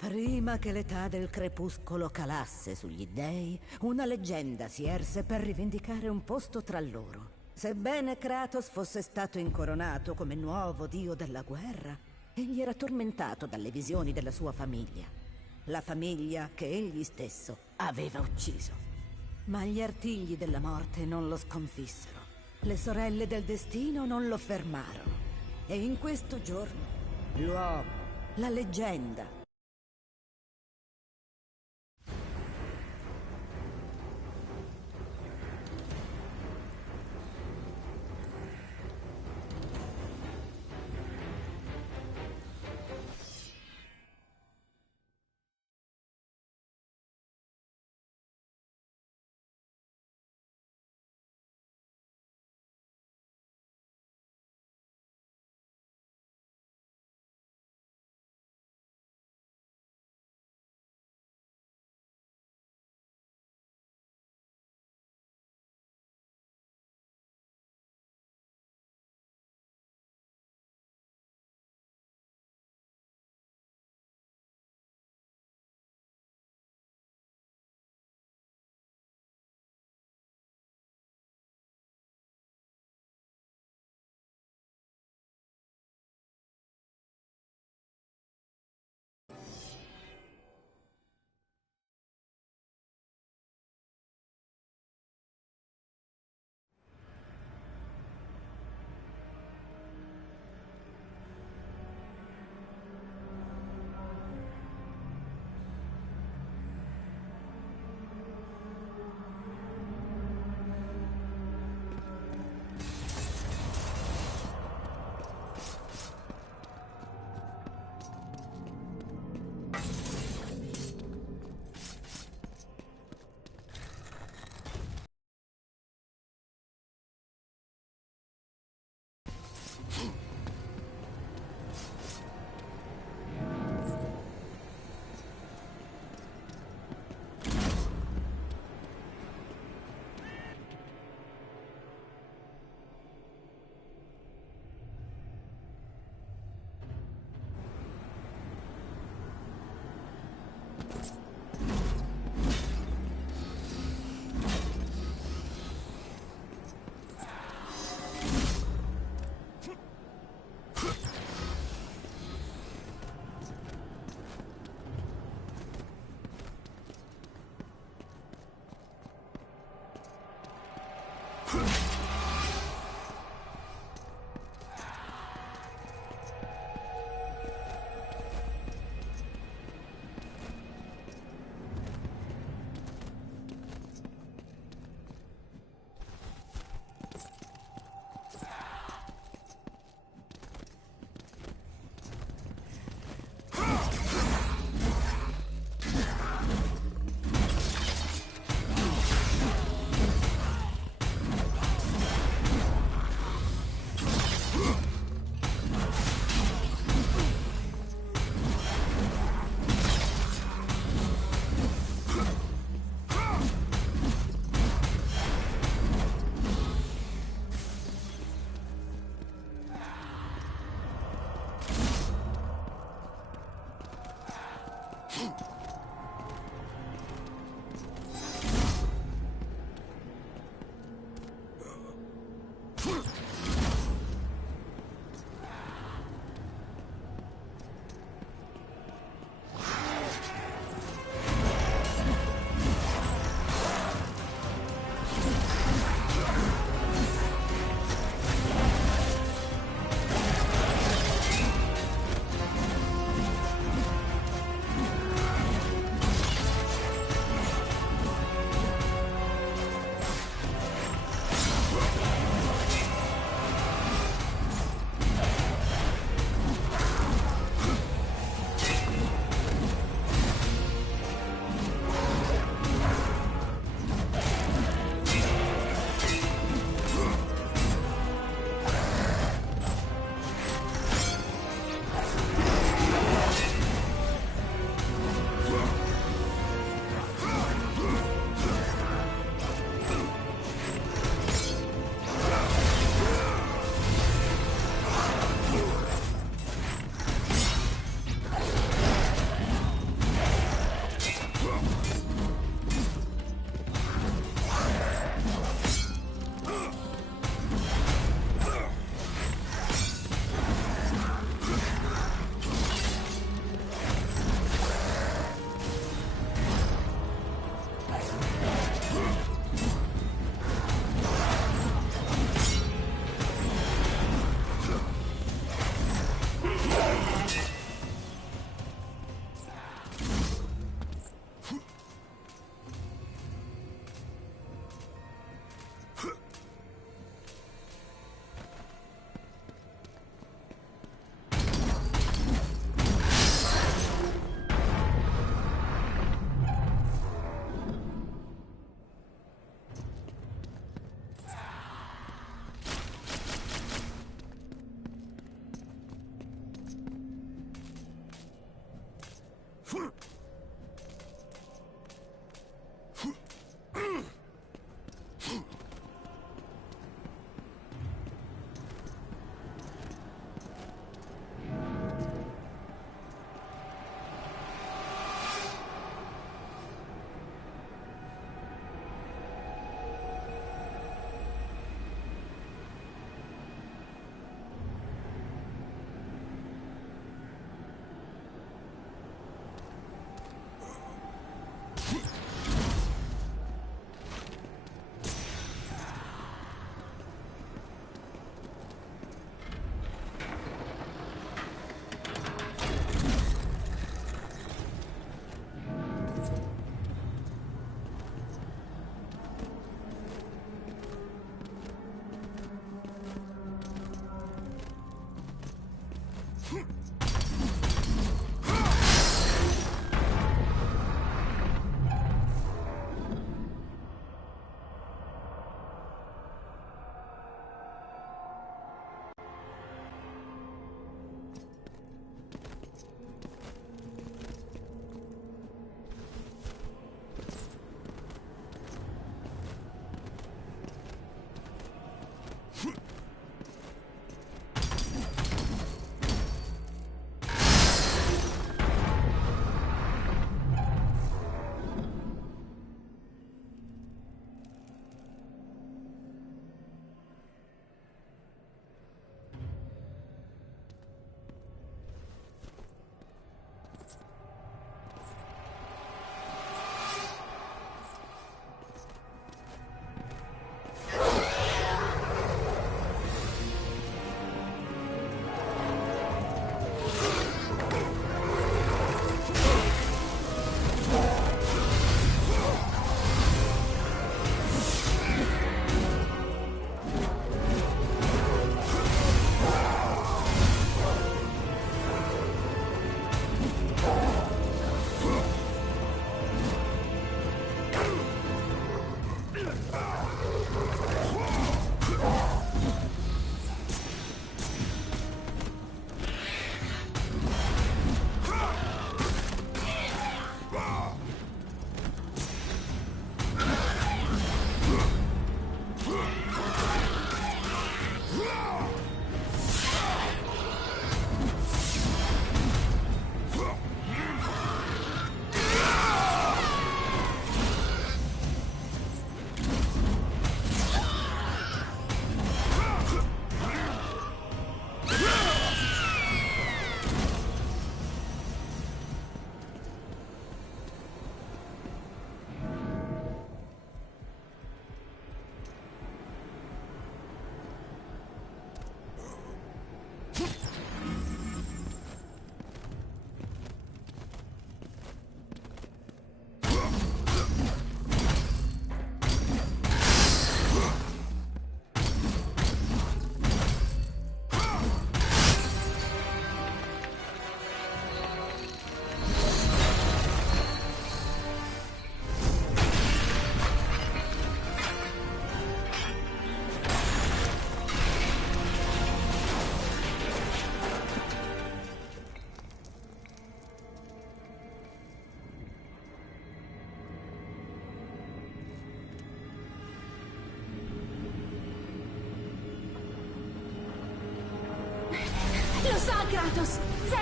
Prima che l'età del crepuscolo calasse sugli dei, una leggenda si erse per rivendicare un posto tra loro. Sebbene Kratos fosse stato incoronato come nuovo dio della guerra, egli era tormentato dalle visioni della sua famiglia. La famiglia che egli stesso aveva ucciso. Ma gli artigli della morte non lo sconfissero. Le sorelle del destino non lo fermarono. E in questo giorno, l'uomo, la leggenda,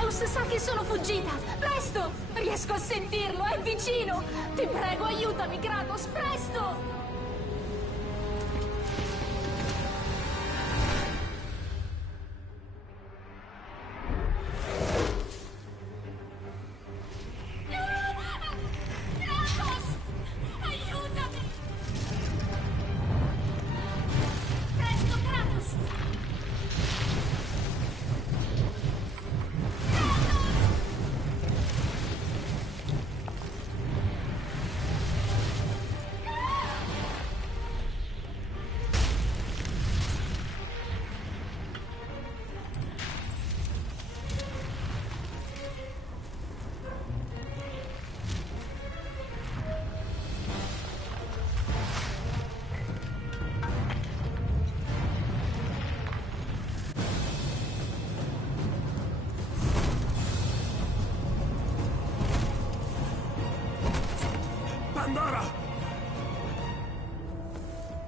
Kratos sa che sono fuggita! Presto! Riesco a sentirlo, è vicino! Ti prego, aiutami, Kratos, presto! Kratos! Aiutami! Presto, Kratos! Pandora!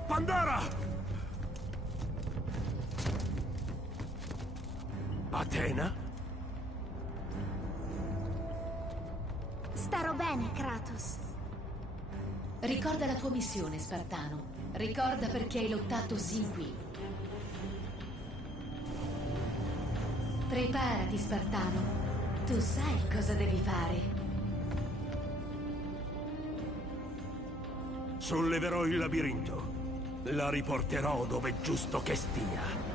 Pandora! Atena? Starò bene, Kratos. Ricorda la tua missione, Spartano. Ricorda perché hai lottato sin qui. Preparati, Spartano. Tu sai cosa devi fare. Solleverò il labirinto. La riporterò dove è giusto che stia.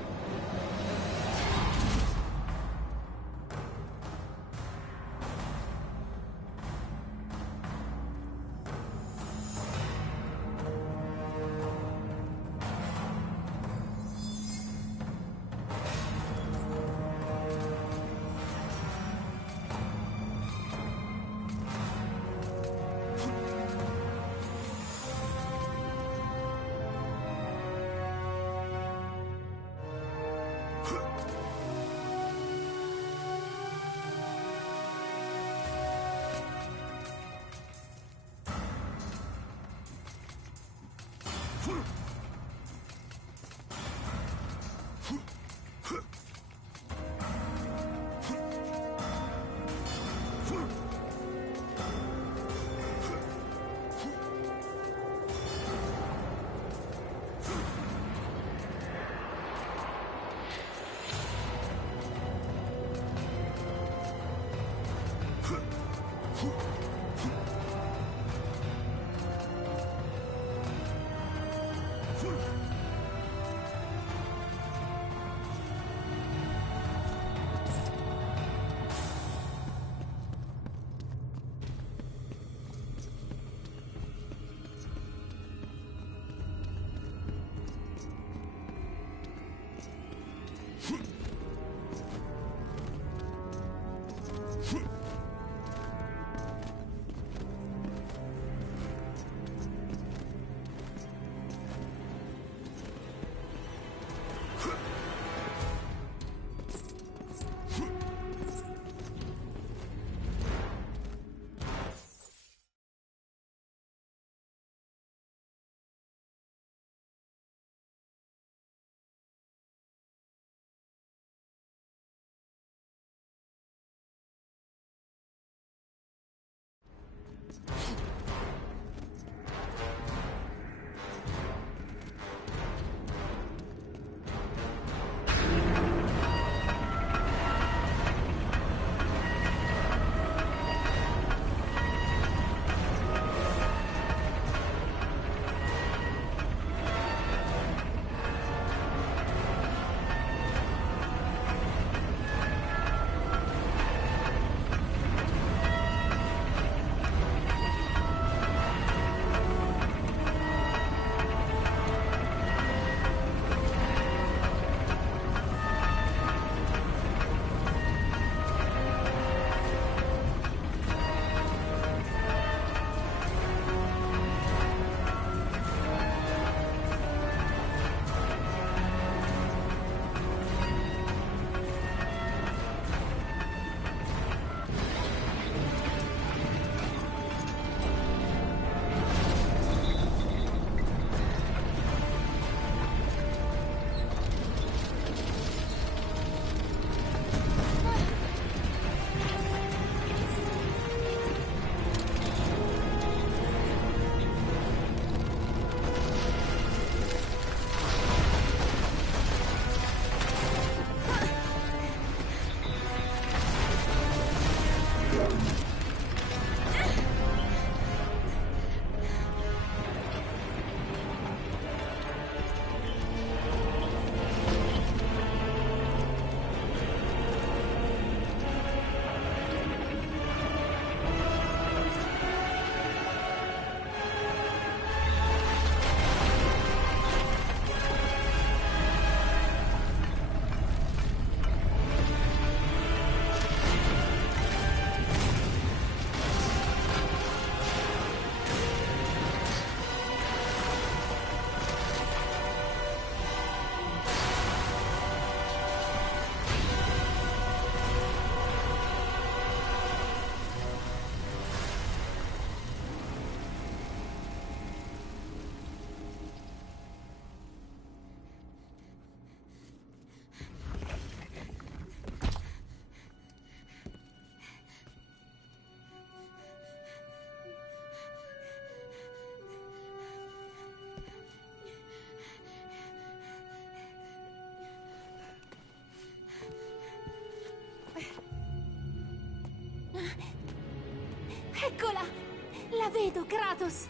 vedo, Kratos!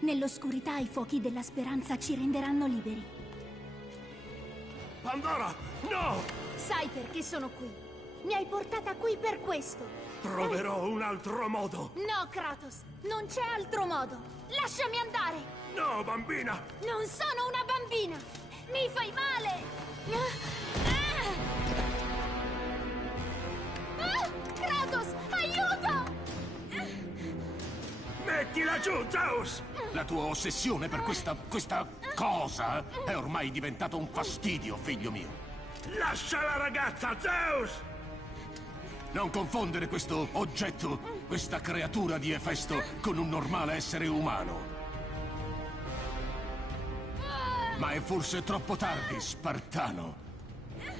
Nell'oscurità i fuochi della speranza ci renderanno liberi. Pandora, no! Sai perché sono qui? Mi hai portata qui per questo. Troverò un altro modo. No, Kratos, non c'è altro modo. Lasciami andare. No, bambina! Non sono una bambina. Mi fai male. Kratos, aiuto! Mettila giù, Zeus! La tua ossessione per questa cosa è ormai diventata un fastidio, figlio mio. Lascia la ragazza, Zeus! Non confondere questo oggetto, questa creatura di Efesto, con un normale essere umano. Ma è forse troppo tardi, Spartano.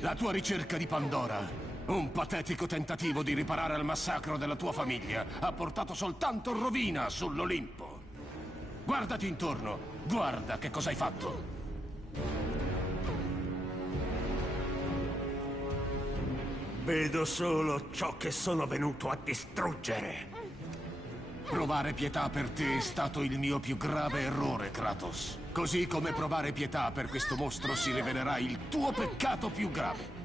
La tua ricerca di Pandora, un patetico tentativo di riparare al massacro della tua famiglia, ha portato soltanto rovina sull'Olimpo. Guardati intorno, guarda che cosa hai fatto. Vedo solo ciò che sono venuto a distruggere. Provare pietà per te è stato il mio più grave errore, Kratos. Così come provare pietà per questo mostro si rivelerà il tuo peccato più grave.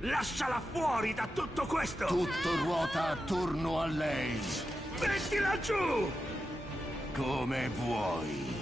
Lasciala fuori da tutto questo! Tutto ruota attorno a lei. Mettila giù! Come vuoi.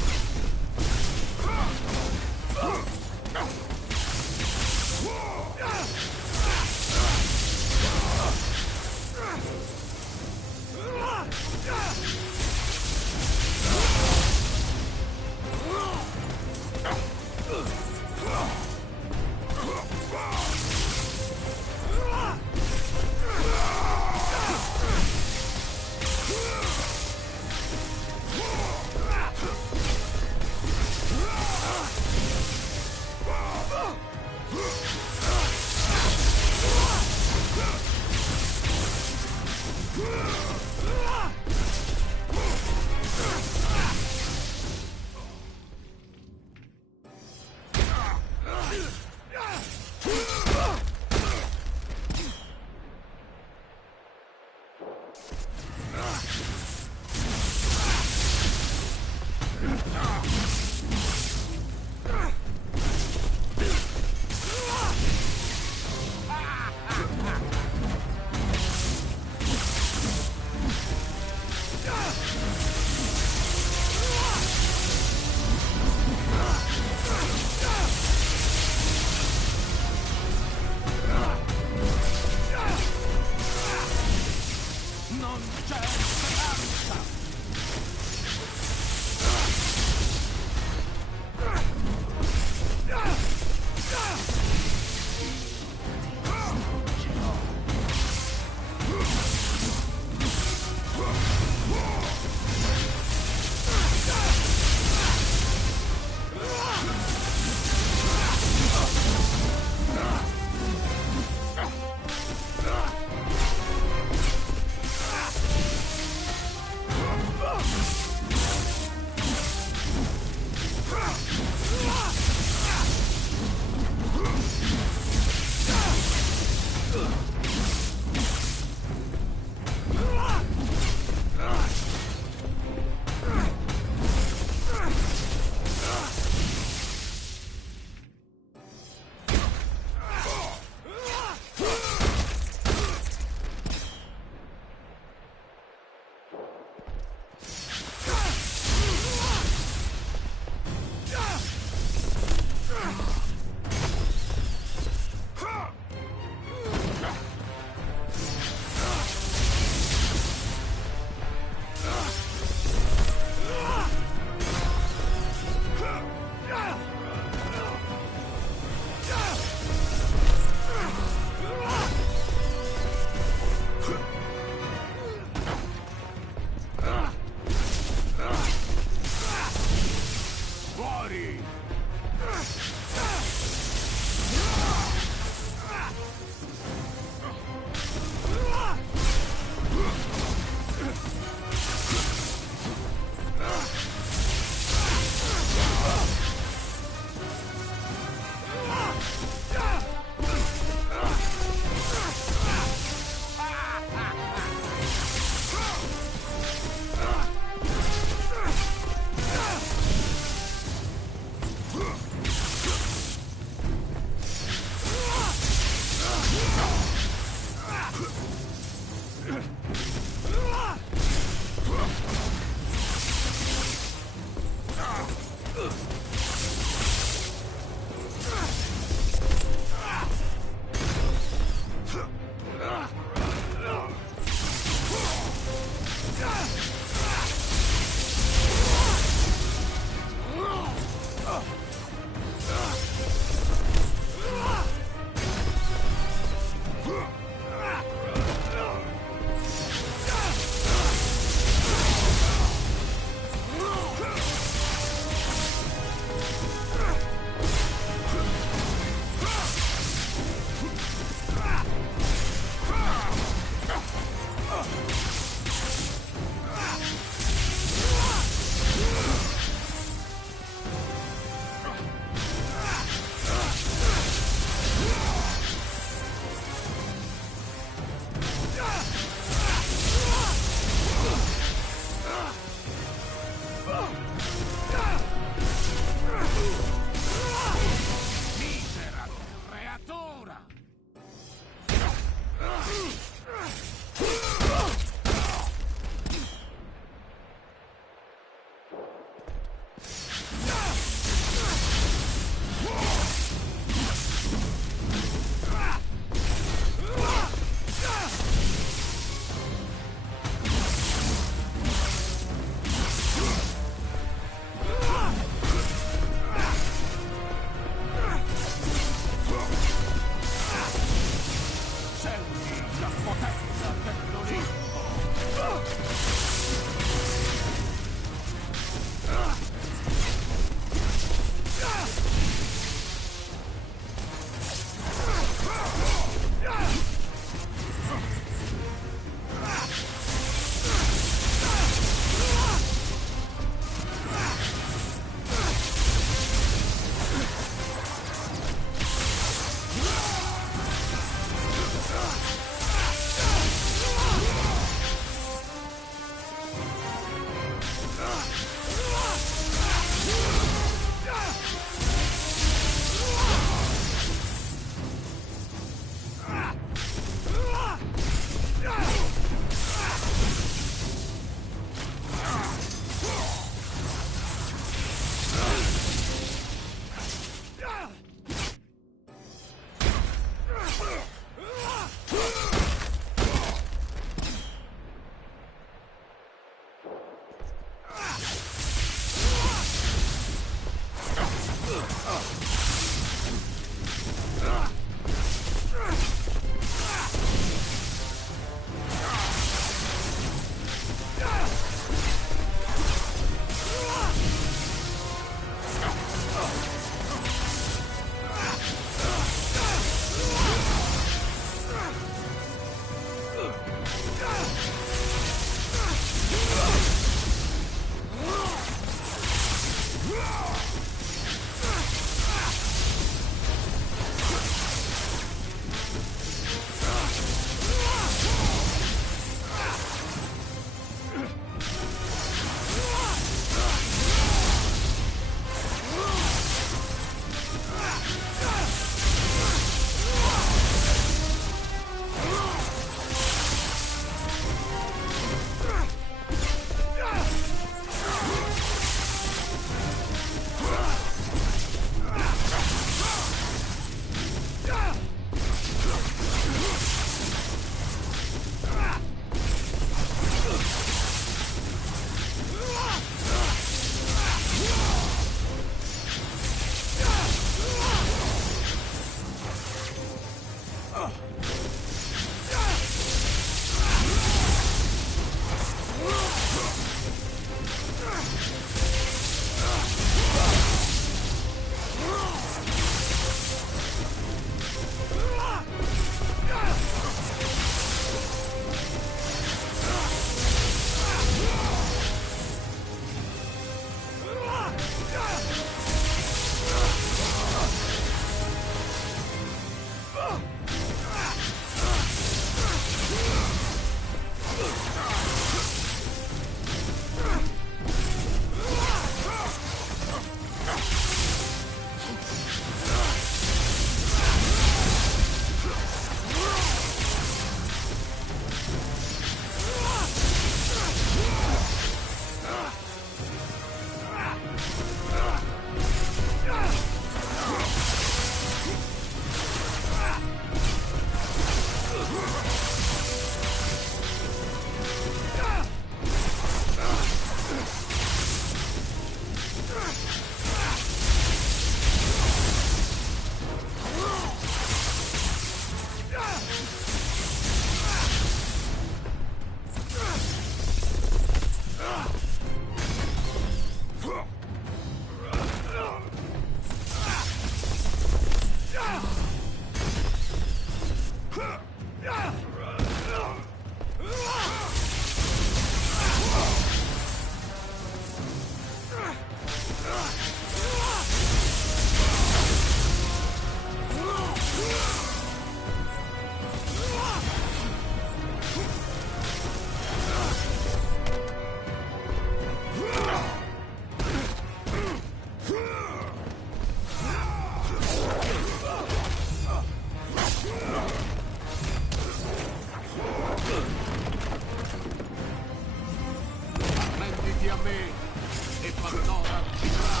e Pandora vivrà.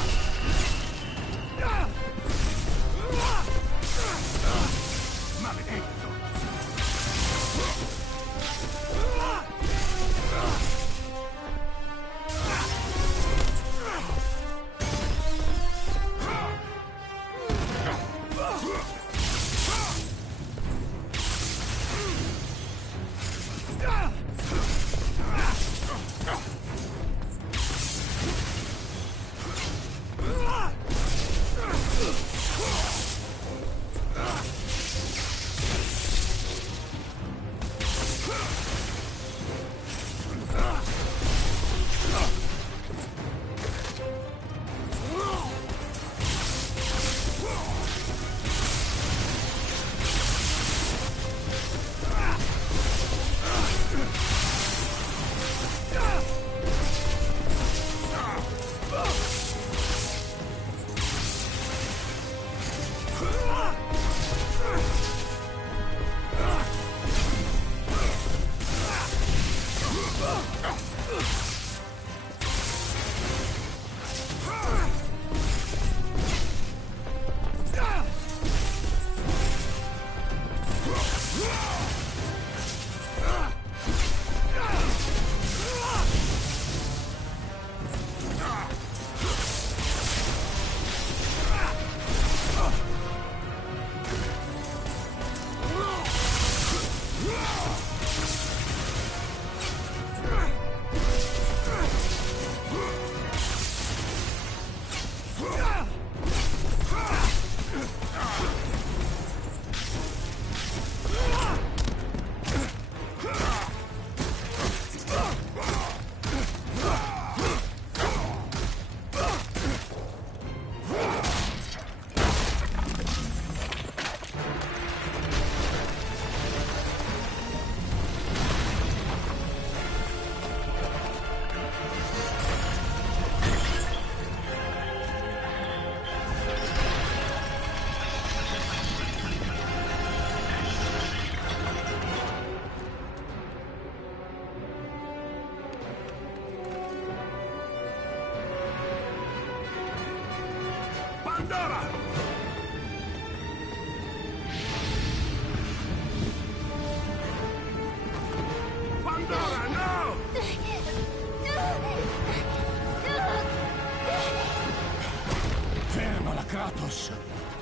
Maledetto! Pandora! Pandora, no! Fermala, Kratos!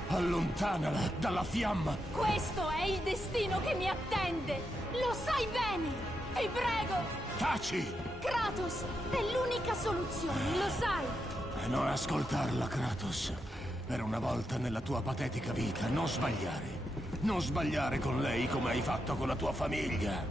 Allontanala dalla fiamma! Questo è il destino che mi attende! Lo sai bene! Ti prego! Taci! Kratos, è l'unica soluzione, lo sai! Non ascoltarla, Kratos. Per una volta nella tua patetica vita, non sbagliare. Non sbagliare con lei come hai fatto con la tua famiglia.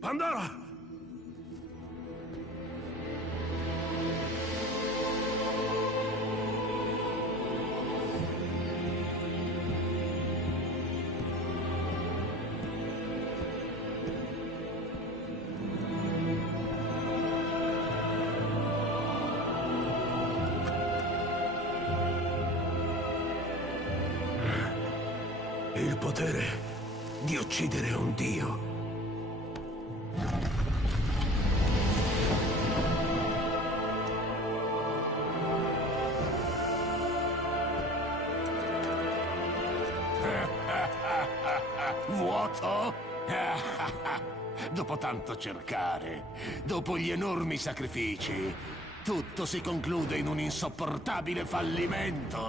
Pandora! Il potere di uccidere un dio. Vuoto? Dopo tanto cercare, dopo gli enormi sacrifici, tutto si conclude in un insopportabile fallimento.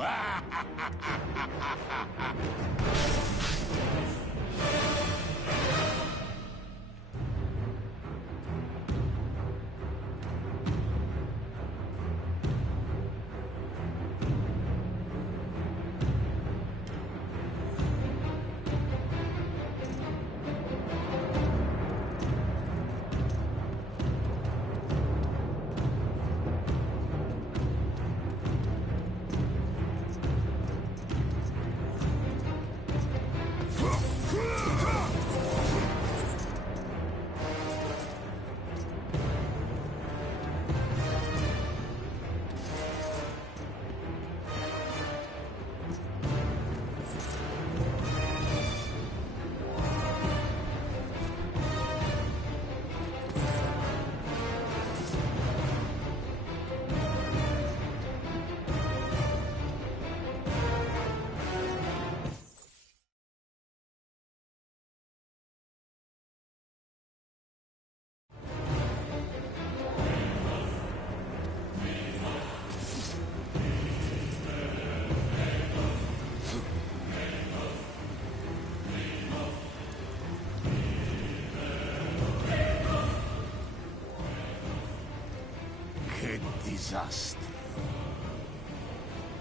disastro.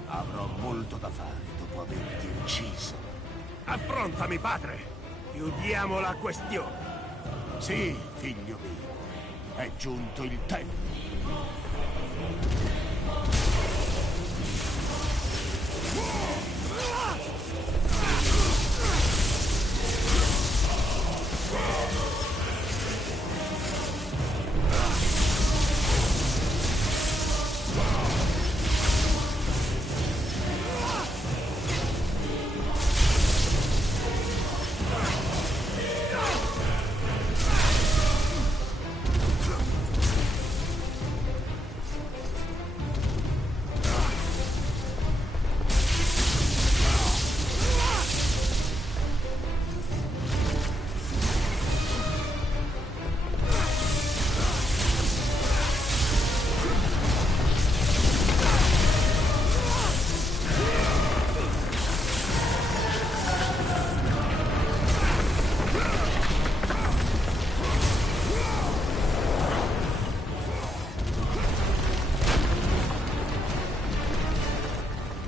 Avrò molto da fare dopo averti ucciso. Affrontami, padre! Chiudiamo la questione! Sì, figlio mio, è giunto il tempo.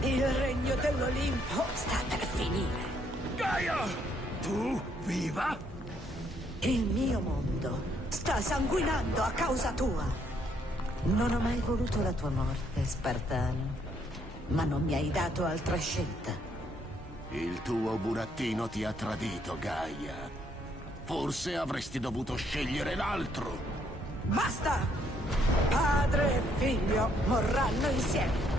Il regno dell'Olimpo sta per finire. Gaia! Tu viva? Il mio mondo sta sanguinando a causa tua. Non ho mai voluto la tua morte, Spartano. Ma non mi hai dato altra scelta. Il tuo burattino ti ha tradito, Gaia. Forse avresti dovuto scegliere l'altro. Basta! Padre e figlio morranno insieme.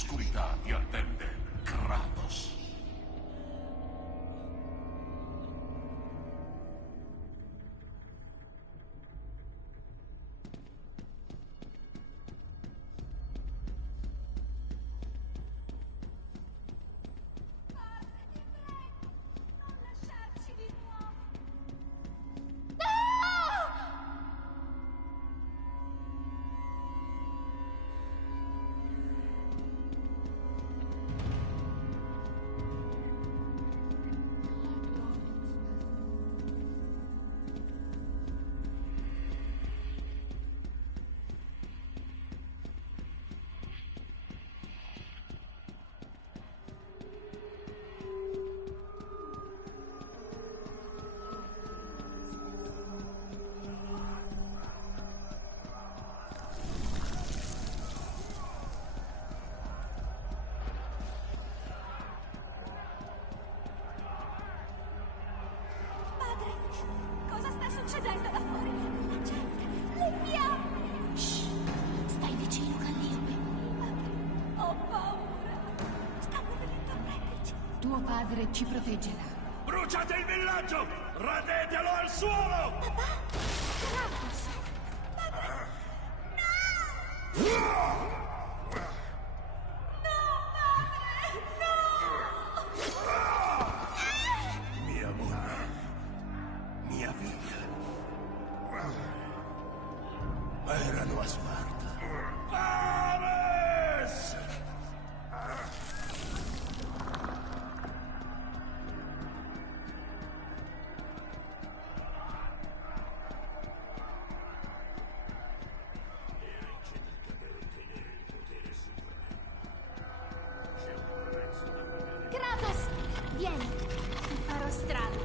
nell'oscurità ti attende Kratos. Cosa sta succedendo là fuori? La gente, le fiamme! Shh! Stai vicino, Calliope. Ho paura. Stanno venendo a prenderci. Tuo padre ci proteggerà. Bruciate il villaggio! Radetelo al suolo! Kratos! Mia moglie. Mia figlia. Erano a Sparta. Ares! Kratos! Vieni, ti farò strada.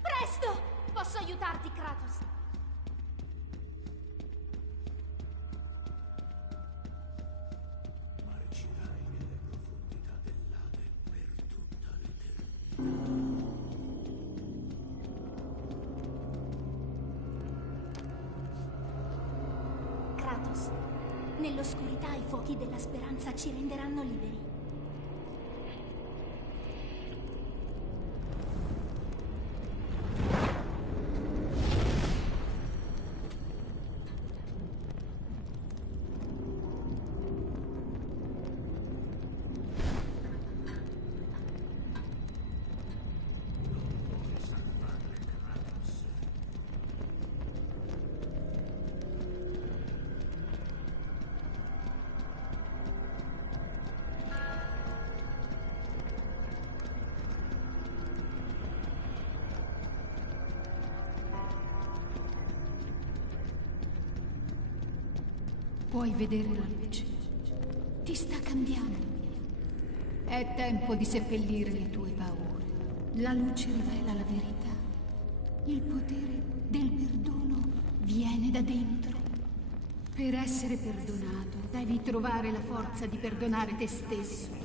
Presto! Posso aiutarti, Kratos? Marcirai nelle profondità dell'Ade per tutta l'eternità. Kratos, nell'oscurità i fuochi della speranza ci renderanno liberi. Puoi vedere la luce. Ti sta cambiando. È tempo di seppellire le tue paure. La luce rivela la verità. Il potere del perdono viene da dentro. Per essere perdonato, devi trovare la forza di perdonare te stesso.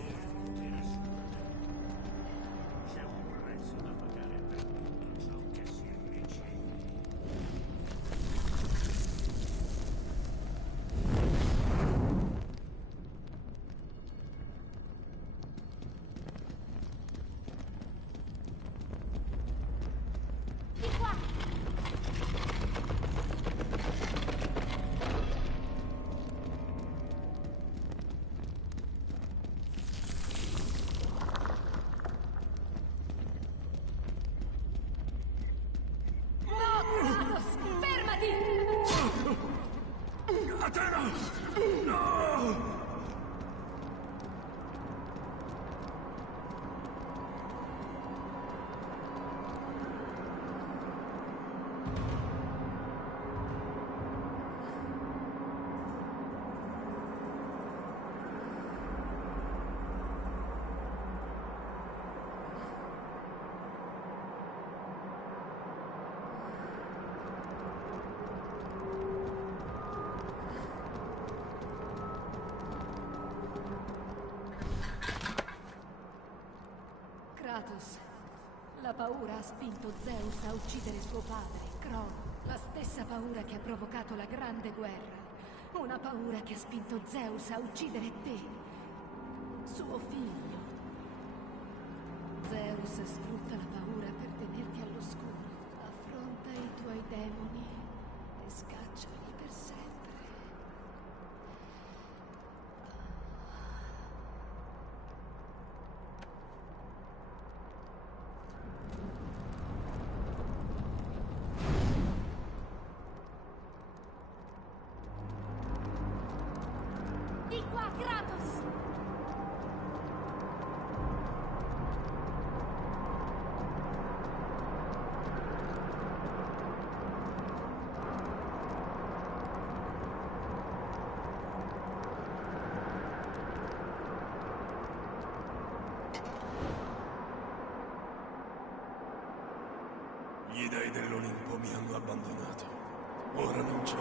Di qua! Fermati! Atena! No! Kratos, la paura ha spinto Zeus a uccidere suo padre, Skrull, la stessa paura che ha provocato la grande guerra. Una paura che ha spinto Zeus a uccidere te, suo figlio. Zeus sfrutta la paura per tenerti all'oscuro. Affronta i tuoi demoni e scacciali per sempre. Di qua, Kratos! Gli dei dell'Olimpo mi hanno abbandonato. Ora non c'è.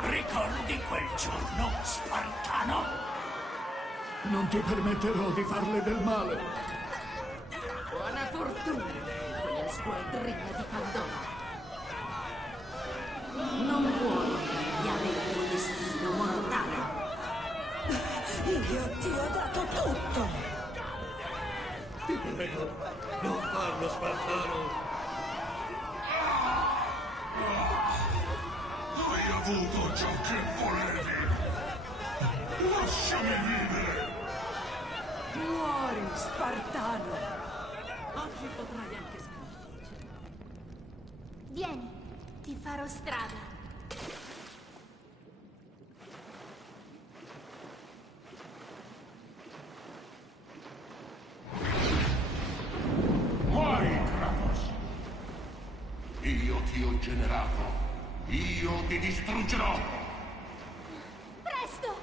Ricordi quel giorno, Spartano? Non ti permetterò di farle del male. Buona fortuna, quella squadrina di Pandora. Non puoi cambiare il tuo destino mortale. Io ti ho dato tutto. Ti prego, non farlo, Spartano. Hai avuto ciò che volevi. Lasciami vivere. Muori, Spartano. Oggi potrai anche sconfiggere. Vieni, ti farò strada. Muori, Kratos. Io ti ho generato. Io ti distruggerò. Presto!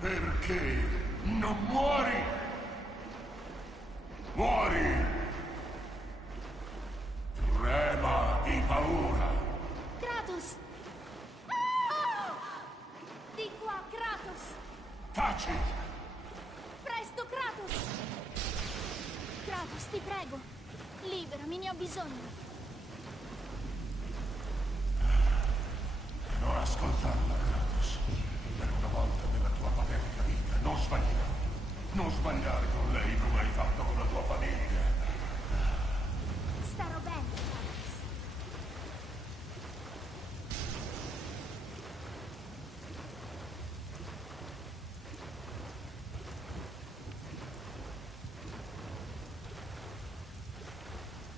Perché non muori? Muori! Trema di paura. Kratos! Ah! Di qua, Kratos! Taci! Presto, Kratos! Kratos, ti prego. Liberami, ne ho bisogno. Non ascoltarla, Kratos. Per una volta nella tua patetica vita, non sbagliare. Non sbagliare con lei come hai fatto con la tua famiglia. Starò bene, Kratos.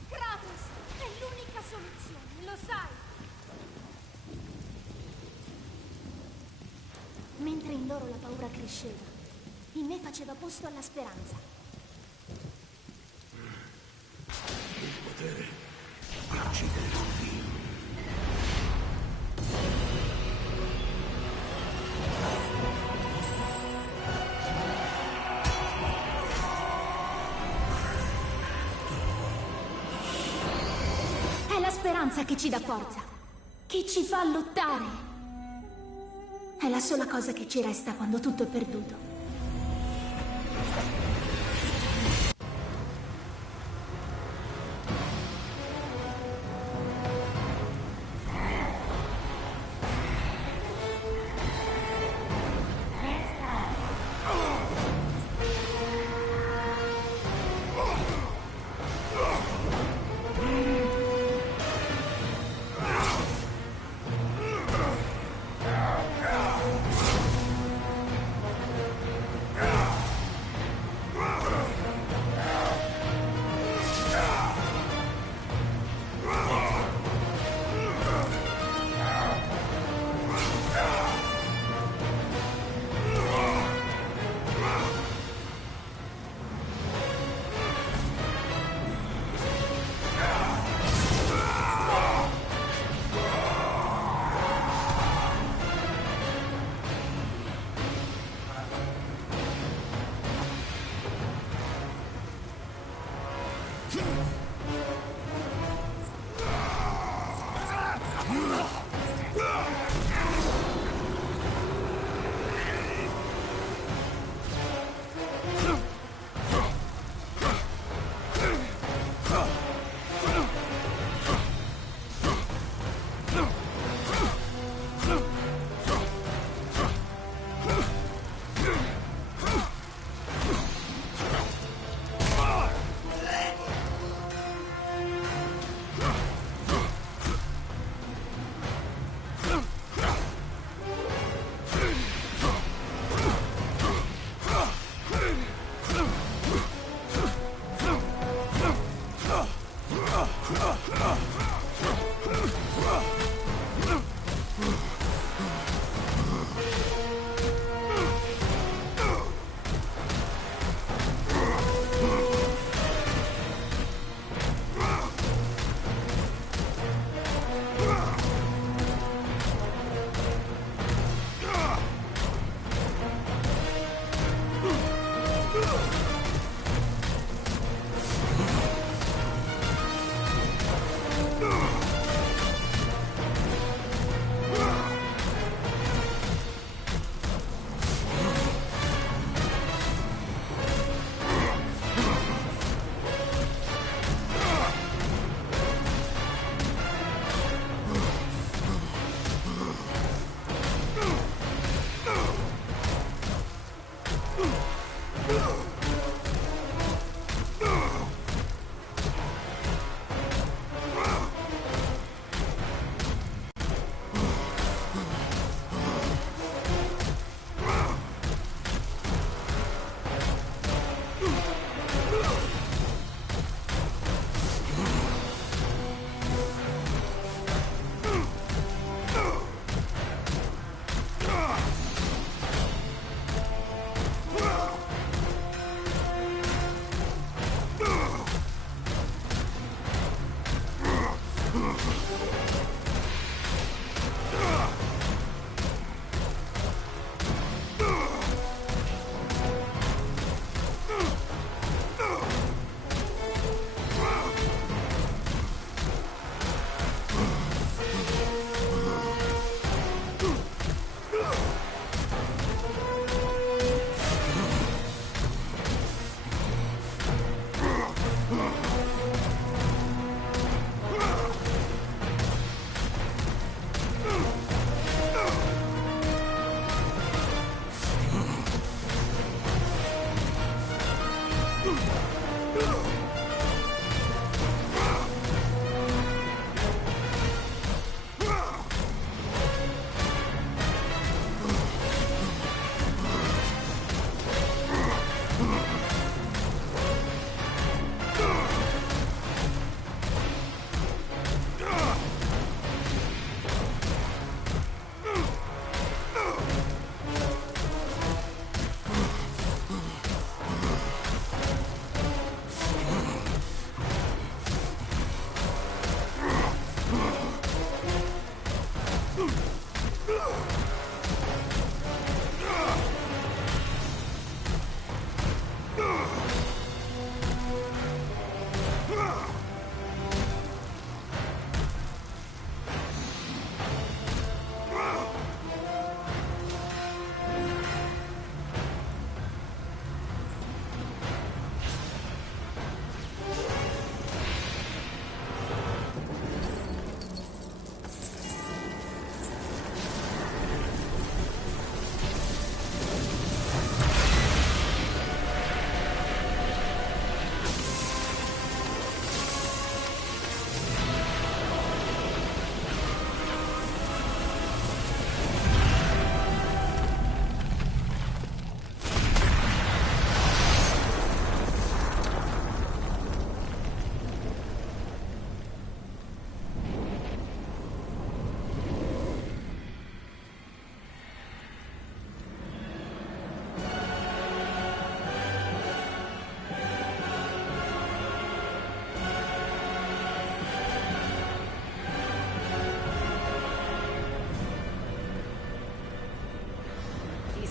Kratos, è l'unica soluzione, lo sai. Mentre in loro la paura cresceva, in me faceva posto alla speranza. Il potere per uccidere tutti. È la speranza che ci dà forza, che ci fa lottare. È la sola cosa che ci resta quando tutto è perduto.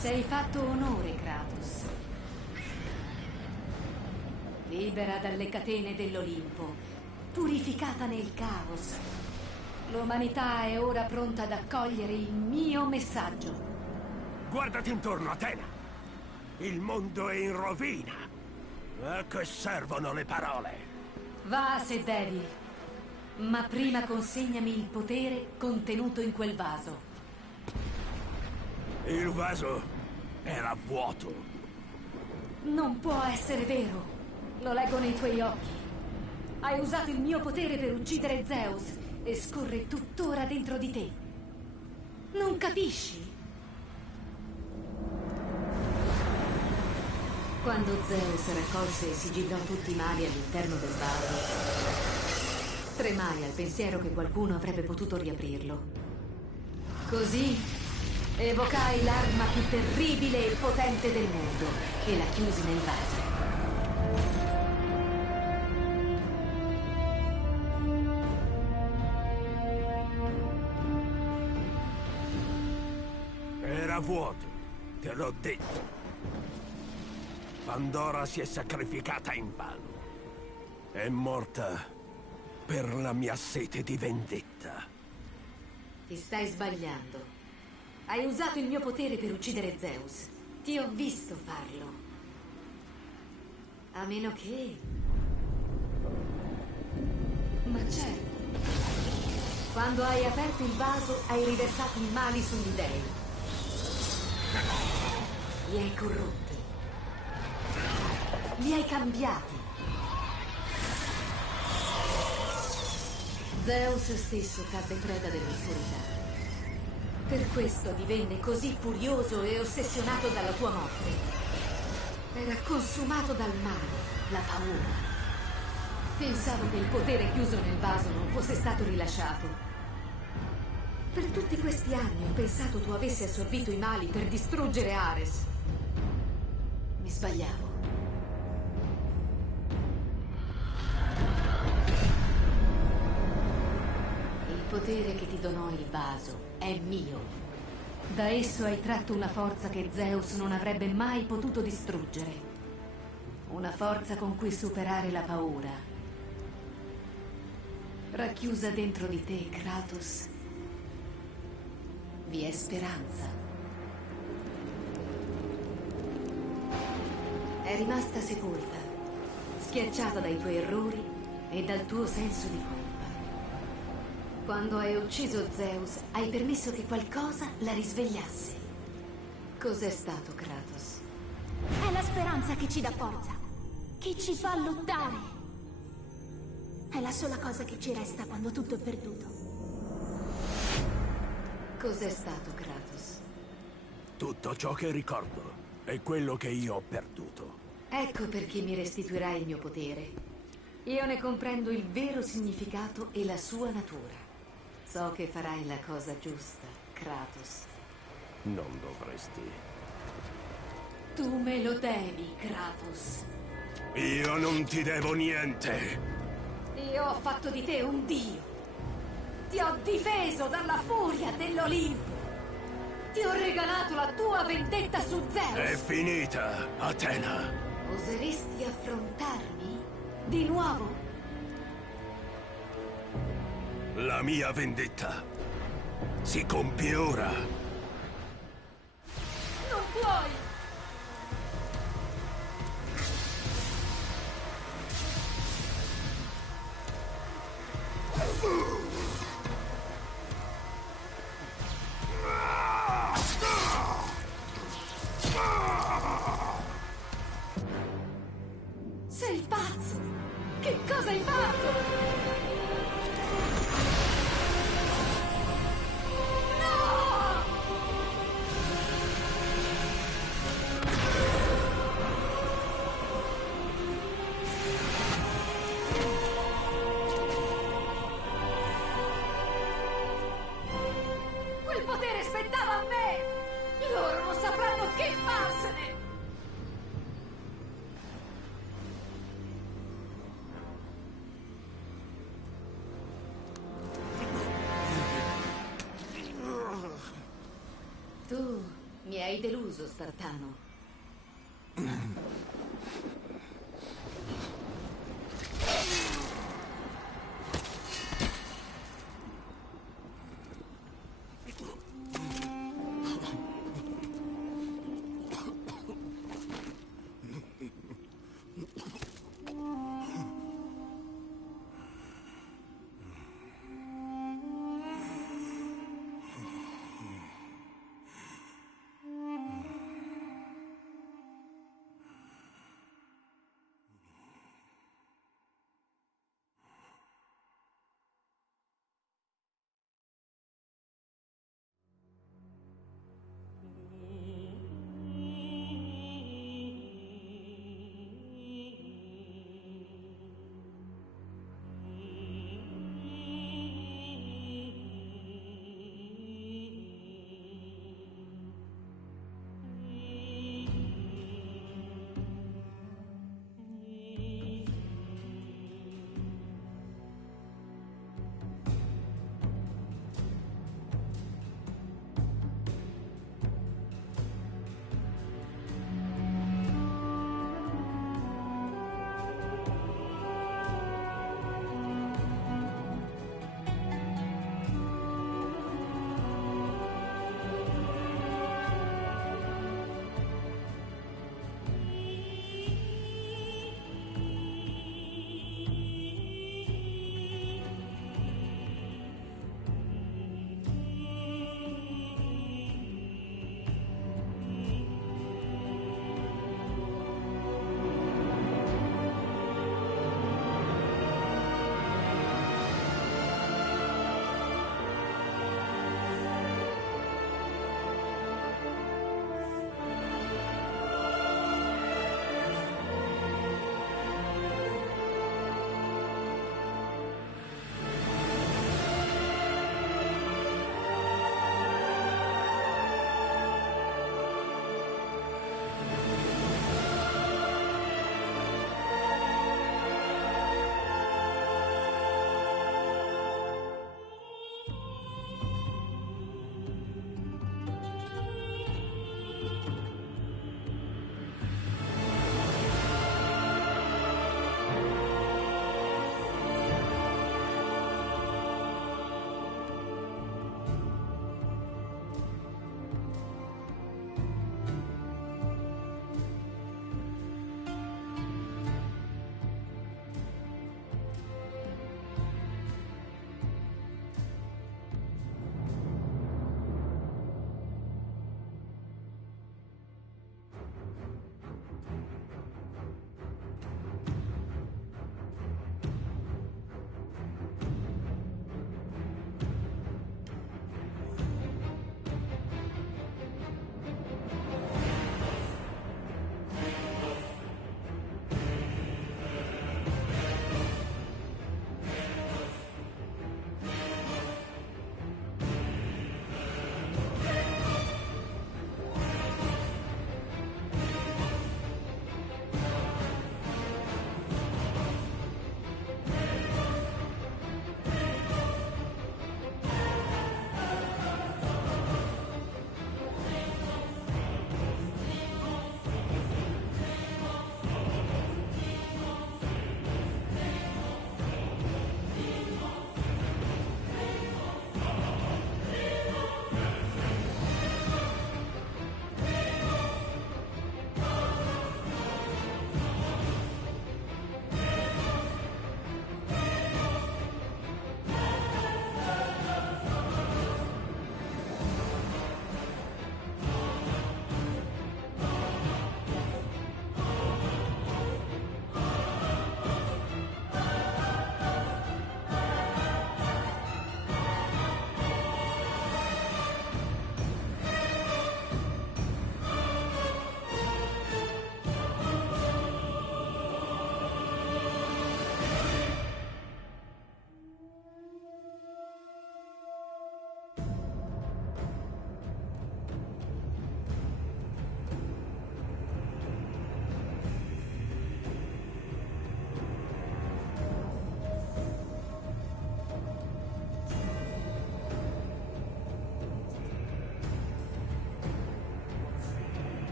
Sei fatto onore, Kratos. Libera dalle catene dell'Olimpo, purificata nel caos, l'umanità è ora pronta ad accogliere il mio messaggio. Guardati intorno, Atena. Il mondo è in rovina. A che servono le parole? Va se devi, ma prima consegnami il potere contenuto in quel vaso. Il vaso era vuoto. Non può essere vero. Lo leggo nei tuoi occhi. Hai usato il mio potere per uccidere Zeus e scorre tuttora dentro di te. Non capisci? Quando Zeus raccolse e sigillò tutti i mali all'interno del vaso, tremai al pensiero che qualcuno avrebbe potuto riaprirlo. Così evocai l'arma più terribile e potente del mondo e la chiusi nel vaso. Era vuoto, te l'ho detto. Pandora si è sacrificata invano. È morta per la mia sete di vendetta. Ti stai sbagliando. Hai usato il mio potere per uccidere Zeus. Ti ho visto farlo. A meno che... Ma certo. Quando hai aperto il vaso, hai riversato i mali sugli dei. Li hai corrotti. Li hai cambiati. Zeus stesso cadde preda dell'oscurità. Per questo divenne così furioso e ossessionato dalla tua morte. Era consumato dal male, la paura. Pensavo che il potere chiuso nel vaso non fosse stato rilasciato. Per tutti questi anni ho pensato tu avessi assorbito i mali per distruggere Ares. Mi sbagliavo. Il potere che ti donò il vaso è mio. Da esso hai tratto una forza che Zeus non avrebbe mai potuto distruggere. Una forza con cui superare la paura. Racchiusa dentro di te, Kratos, vi è speranza. È rimasta sepolta, schiacciata dai tuoi errori e dal tuo senso di colpa. Quando hai ucciso Zeus, hai permesso che qualcosa la risvegliasse. Cos'è stato, Kratos? È la speranza che ci dà forza, che ci fa lottare. È la sola cosa che ci resta quando tutto è perduto. Cos'è stato, Kratos? Tutto ciò che ricordo è quello che io ho perduto. Ecco perché mi restituirai il mio potere. Io ne comprendo il vero significato e la sua natura. So che farai la cosa giusta, Kratos. Non dovresti. Tu me lo devi, Kratos. Io non ti devo niente. Io ho fatto di te un dio. Ti ho difeso dalla furia dell'Olimpo. Ti ho regalato la tua vendetta su Zeus. È finita, Atena. Oseresti affrontarmi? Di nuovo? La mia vendetta si compie ora. Non puoi! Sei pazzo! Che cosa hai fatto? Quel potere spettava a me! Loro non sapranno che farsene! Tu mi hai deluso, Spartano.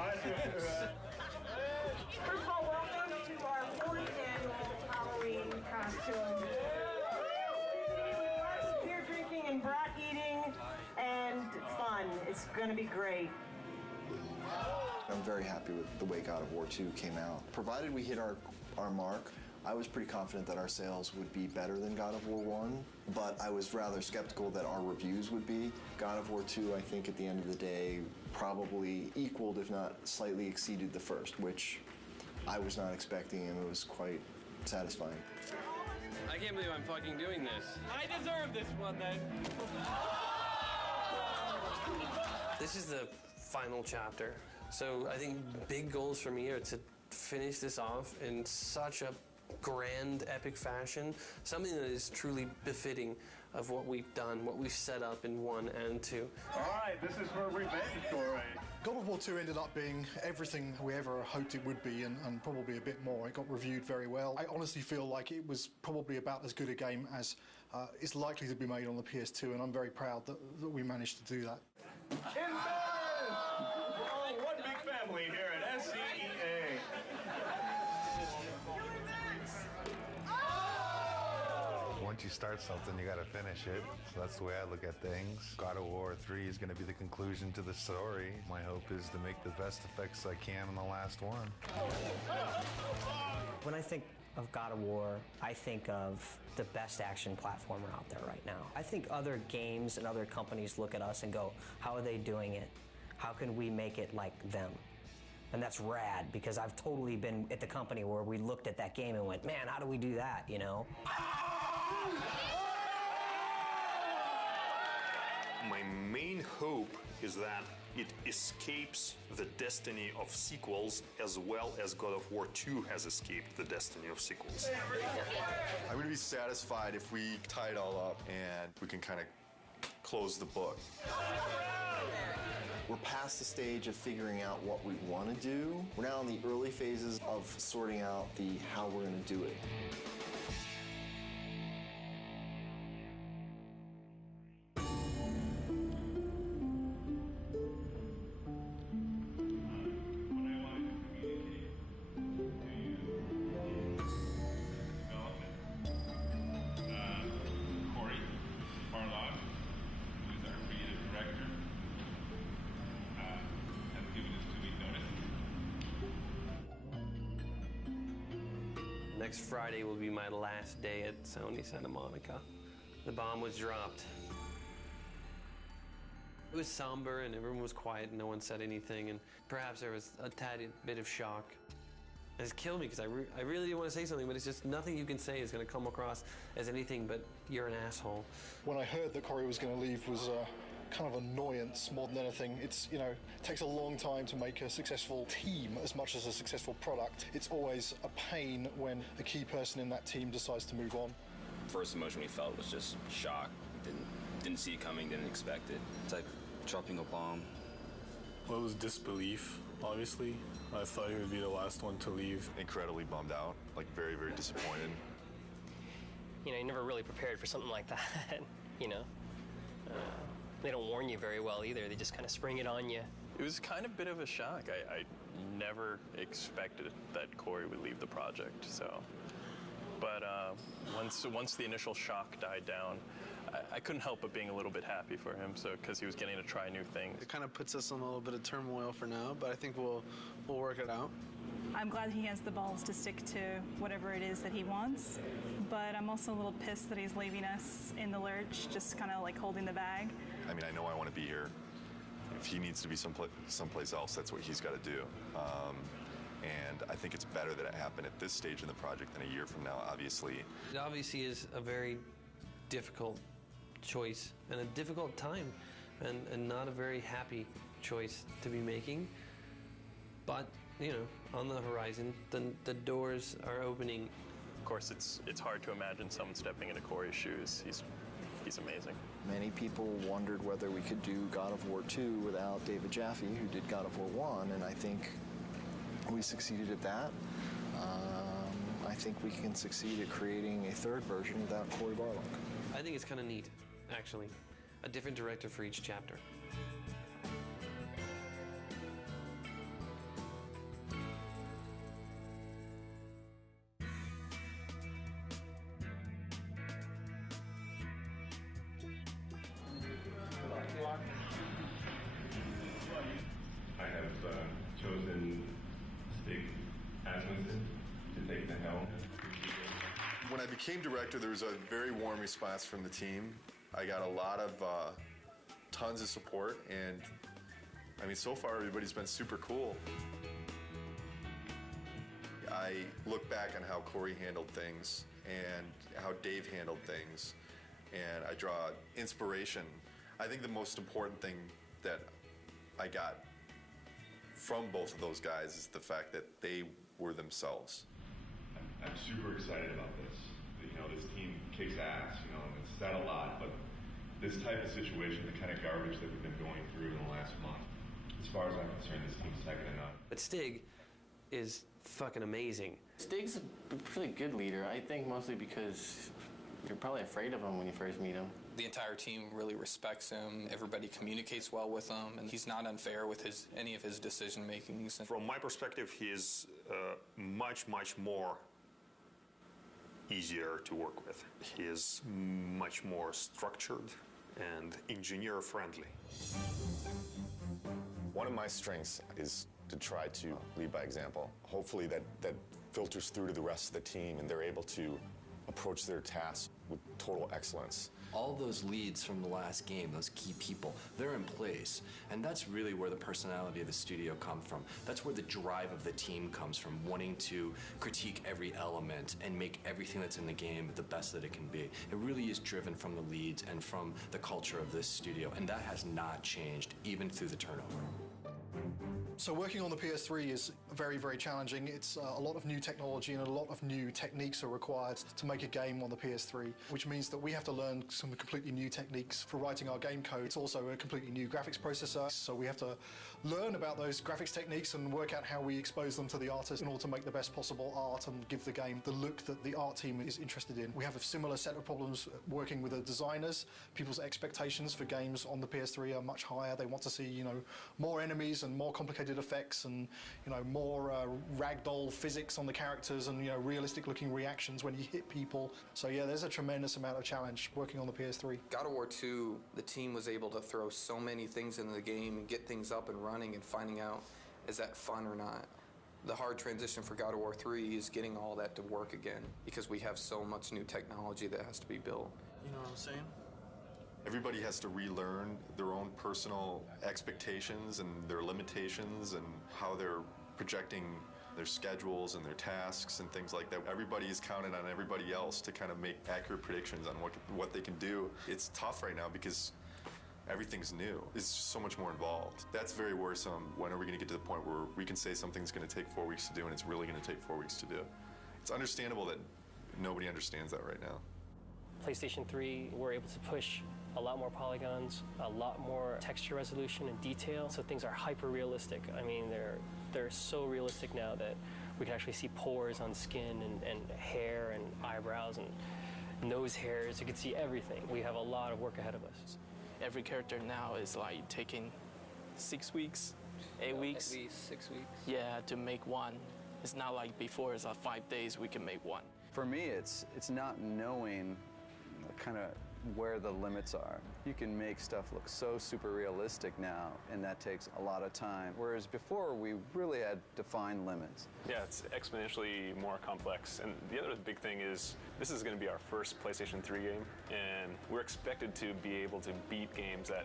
First of all, welcome to our 4th annual Halloween costume. Beer drinking and brat eating and fun. It's going to be great. I'm very happy with the way God of War 2 came out. Provided we hit our mark, I was pretty confident that our sales would be better than God of War 1, but I was rather skeptical that our reviews would be. God of War 2, I think at the end of the day, probably equaled, if not slightly exceeded the first, which I was not expecting, and it was quite satisfying. I can't believe I'm fucking doing this. I deserve this one, then. This is the final chapter. So I think big goals for me are to finish this off in such a grand, epic fashion, something that is truly befitting of what we've done, what we've set up in 1 and 2. All right, this is for revenge story. God of War 2 ended up being everything we ever hoped it would be, and probably a bit more. It got reviewed very well. I honestly feel like it was probably about as good a game as is likely to be made on the PS2, and I'm very proud that we managed to do that. Oh, one big family here at SCEA. Once you start something, you gotta finish it. So that's the way I look at things. God of War 3 is gonna be the conclusion to the story. My hope is to make the best effects I can on the last one. When I think of God of War, I think of the best action platformer out there right now. I think other games and other companies look at us and go, how are they doing it? How can we make it like them? And that's rad, because I've totally been at the company where we looked at that game and went, man, how do we do that, you know? My main hope is that it escapes the destiny of sequels as well as God of War 2 has escaped the destiny of sequels. I'm going to be satisfied if we tie it all up and we can kind of close the book. We're past the stage of figuring out what we want to do. We're now in the early phases of sorting out the how we're going to do it. Next Friday will be my last day at Sony Santa Monica. The bomb was dropped. It was somber and everyone was quiet and no one said anything, and perhaps there was a tad bit of shock. It's killed me because I really didn't want to say something, but it's just nothing you can say is going to come across as anything but you're an asshole. When I heard that Corey was going to leave was kind of annoyance more than anything. It's, you know, it takes a long time to make a successful team as much as a successful product. It's always a pain when a key person in that team decides to move on. First emotion we felt was just shock. Didn't see it coming, didn't expect it. It's like dropping a bomb. Well, it was disbelief, obviously. I thought he would be the last one to leave. Incredibly bummed out, like very, very disappointed. You know, you never really prepared for something like that, you know. They don't warn you very well either. They just kind of spring it on you. It was kind of a bit of a shock. I never expected that Corey would leave the project, so. But once the initial shock died down, I couldn't help but being a little bit happy for him, so because he was getting to try new things. It kind of puts us in a little bit of turmoil for now, but I think we'll work it out. I'm glad he has the balls to stick to whatever it is that he wants, but I'm also a little pissed that he's leaving us in the lurch, just kind of like holding the bag. I mean, I know I want to be here. If he needs to be someplace else, that's what he's got to do. And I think it's better that it happened at this stage in the project than a year from now, obviously. It obviously is a very difficult choice and a difficult time and not a very happy choice to be making. But, you know, on the horizon, the doors are opening. Of course, it's hard to imagine someone stepping into Corey's shoes. He's amazing. Many people wondered whether we could do God of War 2 without David Jaffe, who did God of War 1, and I think we succeeded at that. I think we can succeed at creating a third version without Cory Barlog. I think it's kind of neat, actually. A different director for each chapter. own. When I became director, there was a very warm response from the team. I got a lot of tons of support, and I mean, so far everybody's been super cool. I look back on how Corey handled things and how Dave handled things, and I draw inspiration. I think the most important thing that I got from both of those guys is the fact that they were themselves. I'm super excited about this. You know, this team kicks ass, you know, and it's said a lot, but this type of situation, the kind of garbage that we've been going through in the last month, as far as I'm concerned, this team's second to none. But Stig is fucking amazing. Stig's a pretty good leader, I think mostly because you're probably afraid of him when you first meet him. The entire team really respects him. Everybody communicates well with him, and he's not unfair with any of his decision makings. From my perspective, he is much more easier to work with. He is much more structured and engineer friendly. One of my strengths is to try to lead by example. Hopefully that filters through to the rest of the team and they're able to approach their tasks with total excellence. All those leads from the last game, those key people, they're in place. And that's really where the personality of the studio comes from. That's where the drive of the team comes from, wanting to critique every element and make everything that's in the game the best that it can be. It really is driven from the leads and from the culture of this studio, and that has not changed even through the turnover. So working on the PS3 is very challenging. It's a lot of new technology and a lot of new techniques are required to make a game on the PS3, which means that we have to learn some completely new techniques for writing our game code. It's also a completely new graphics processor, so we have to learn about those graphics techniques and work out how we expose them to the artist in order to make the best possible art and give the game the look that the art team is interested in. We have a similar set of problems working with the designers. People's expectations for games on the PS3 are much higher. They want to see, you know, more enemies and more complicated effects and, you know, more ragdoll physics on the characters and, you know, realistic looking reactions when you hit people. So yeah, there's a tremendous amount of challenge working on the PS3. God of War 2, the team was able to throw so many things into the game and get things up and running and finding out, is that fun or not? The hard transition for God of War 3 is getting all that to work again because we have so much new technology that has to be built. You know what I'm saying? Everybody has to relearn their own personal expectations and their limitations and how they're projecting their schedules and their tasks and things like that. Everybody is counting on everybody else to kind of make accurate predictions on what they can do. It's tough right now because everything's new. It's just so much more involved. That's very worrisome. When are we going to get to the point where we can say something's going to take 4 weeks to do and it's really going to take 4 weeks to do? It's understandable that nobody understands that right now. PlayStation 3, we're able to push a lot more polygons, a lot more texture resolution and detail, so things are hyper realistic. I mean, they're so realistic now that we can actually see pores on skin and hair and eyebrows and nose hairs. You can see everything. We have a lot of work ahead of us. Every character now is like taking 6 weeks, 8 weeks. At least 6 weeks. Yeah, to make one. It's not like before, it's like 5 days we can make one. For me, it's not knowing kind of where the limits are. You can make stuff look so super realistic now, and that takes a lot of time. Whereas before, we really had defined limits. Yeah, it's exponentially more complex. And the other big thing is this is going to be our first PlayStation 3 game, and we're expected to be able to beat games that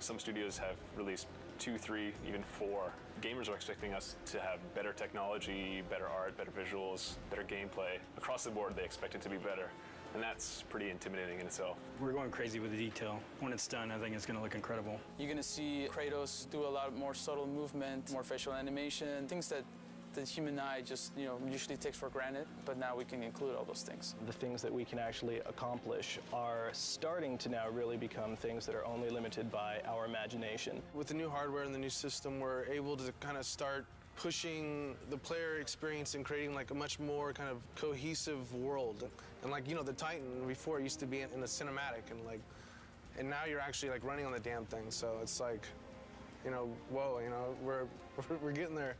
some studios have released 2, 3, even 4. Gamers are expecting us to have better technology, better art, better visuals, better gameplay. Across the board, they expect it to be better. And that's pretty intimidating in itself. We're going crazy with the detail. When it's done, I think it's going to look incredible. You're going to see Kratos do a lot more subtle movement, more facial animation, things that the human eye just, usually takes for granted, but now we can include all those things. The things that we can actually accomplish are starting to now really become things that are only limited by our imagination. With the new hardware and the new system, we're able to kind of start pushing the player experience and creating like a much more kind of cohesive world. And like, the Titan before used to be in a cinematic and now you're actually like running on the damn thing. So it's like, whoa, we're getting there.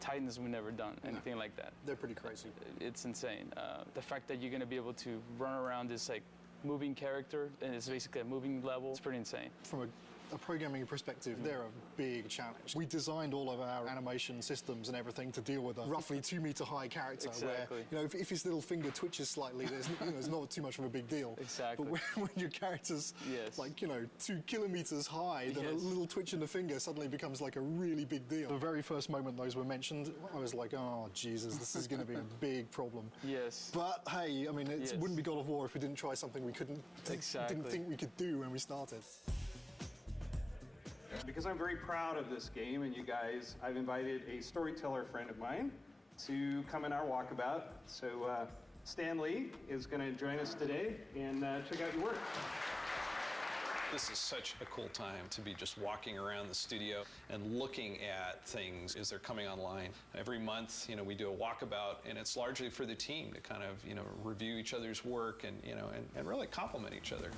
Titans, we've never done anything like that. They're pretty crazy. It's insane. The fact that you're going to be able to run around this like moving character and it's basically a moving level, it's pretty insane. From a programming perspective, they're a big challenge. We designed all of our animation systems and everything to deal with a roughly 2 meter high character Exactly. where, if his little finger twitches slightly, there's not too much of a big deal. Exactly. But when your character's 2 kilometers high, then a little twitch in the finger suddenly becomes like a really big deal. The very first moment those were mentioned, I was like, oh, Jesus, this is going to be a big problem. Yes. But hey, I mean, it wouldn't be God of War if we didn't try something we didn't think we could do when we started. Because I'm very proud of this game and you guys, I've invited a storyteller friend of mine to come in our walkabout. So Stan Lee is going to join us today and check out your work. This is such a cool time to be just walking around the studio and looking at things as they're coming online. Every month, we do a walkabout, and it's largely for the team to kind of, review each other's work and, and really compliment each other.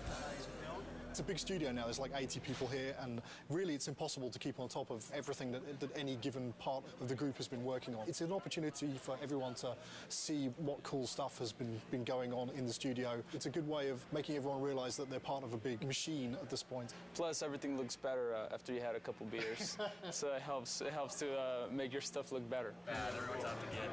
It's a big studio now, there's like 80 people here, and really it's impossible to keep on top of everything that any given part of the group has been working on. It's an opportunity for everyone to see what cool stuff has been going on in the studio. It's a good way of making everyone realize that they're part of a big machine at this point. Plus, everything looks better after you had a couple beers, so it helps to make your stuff look better. Everyone's out to get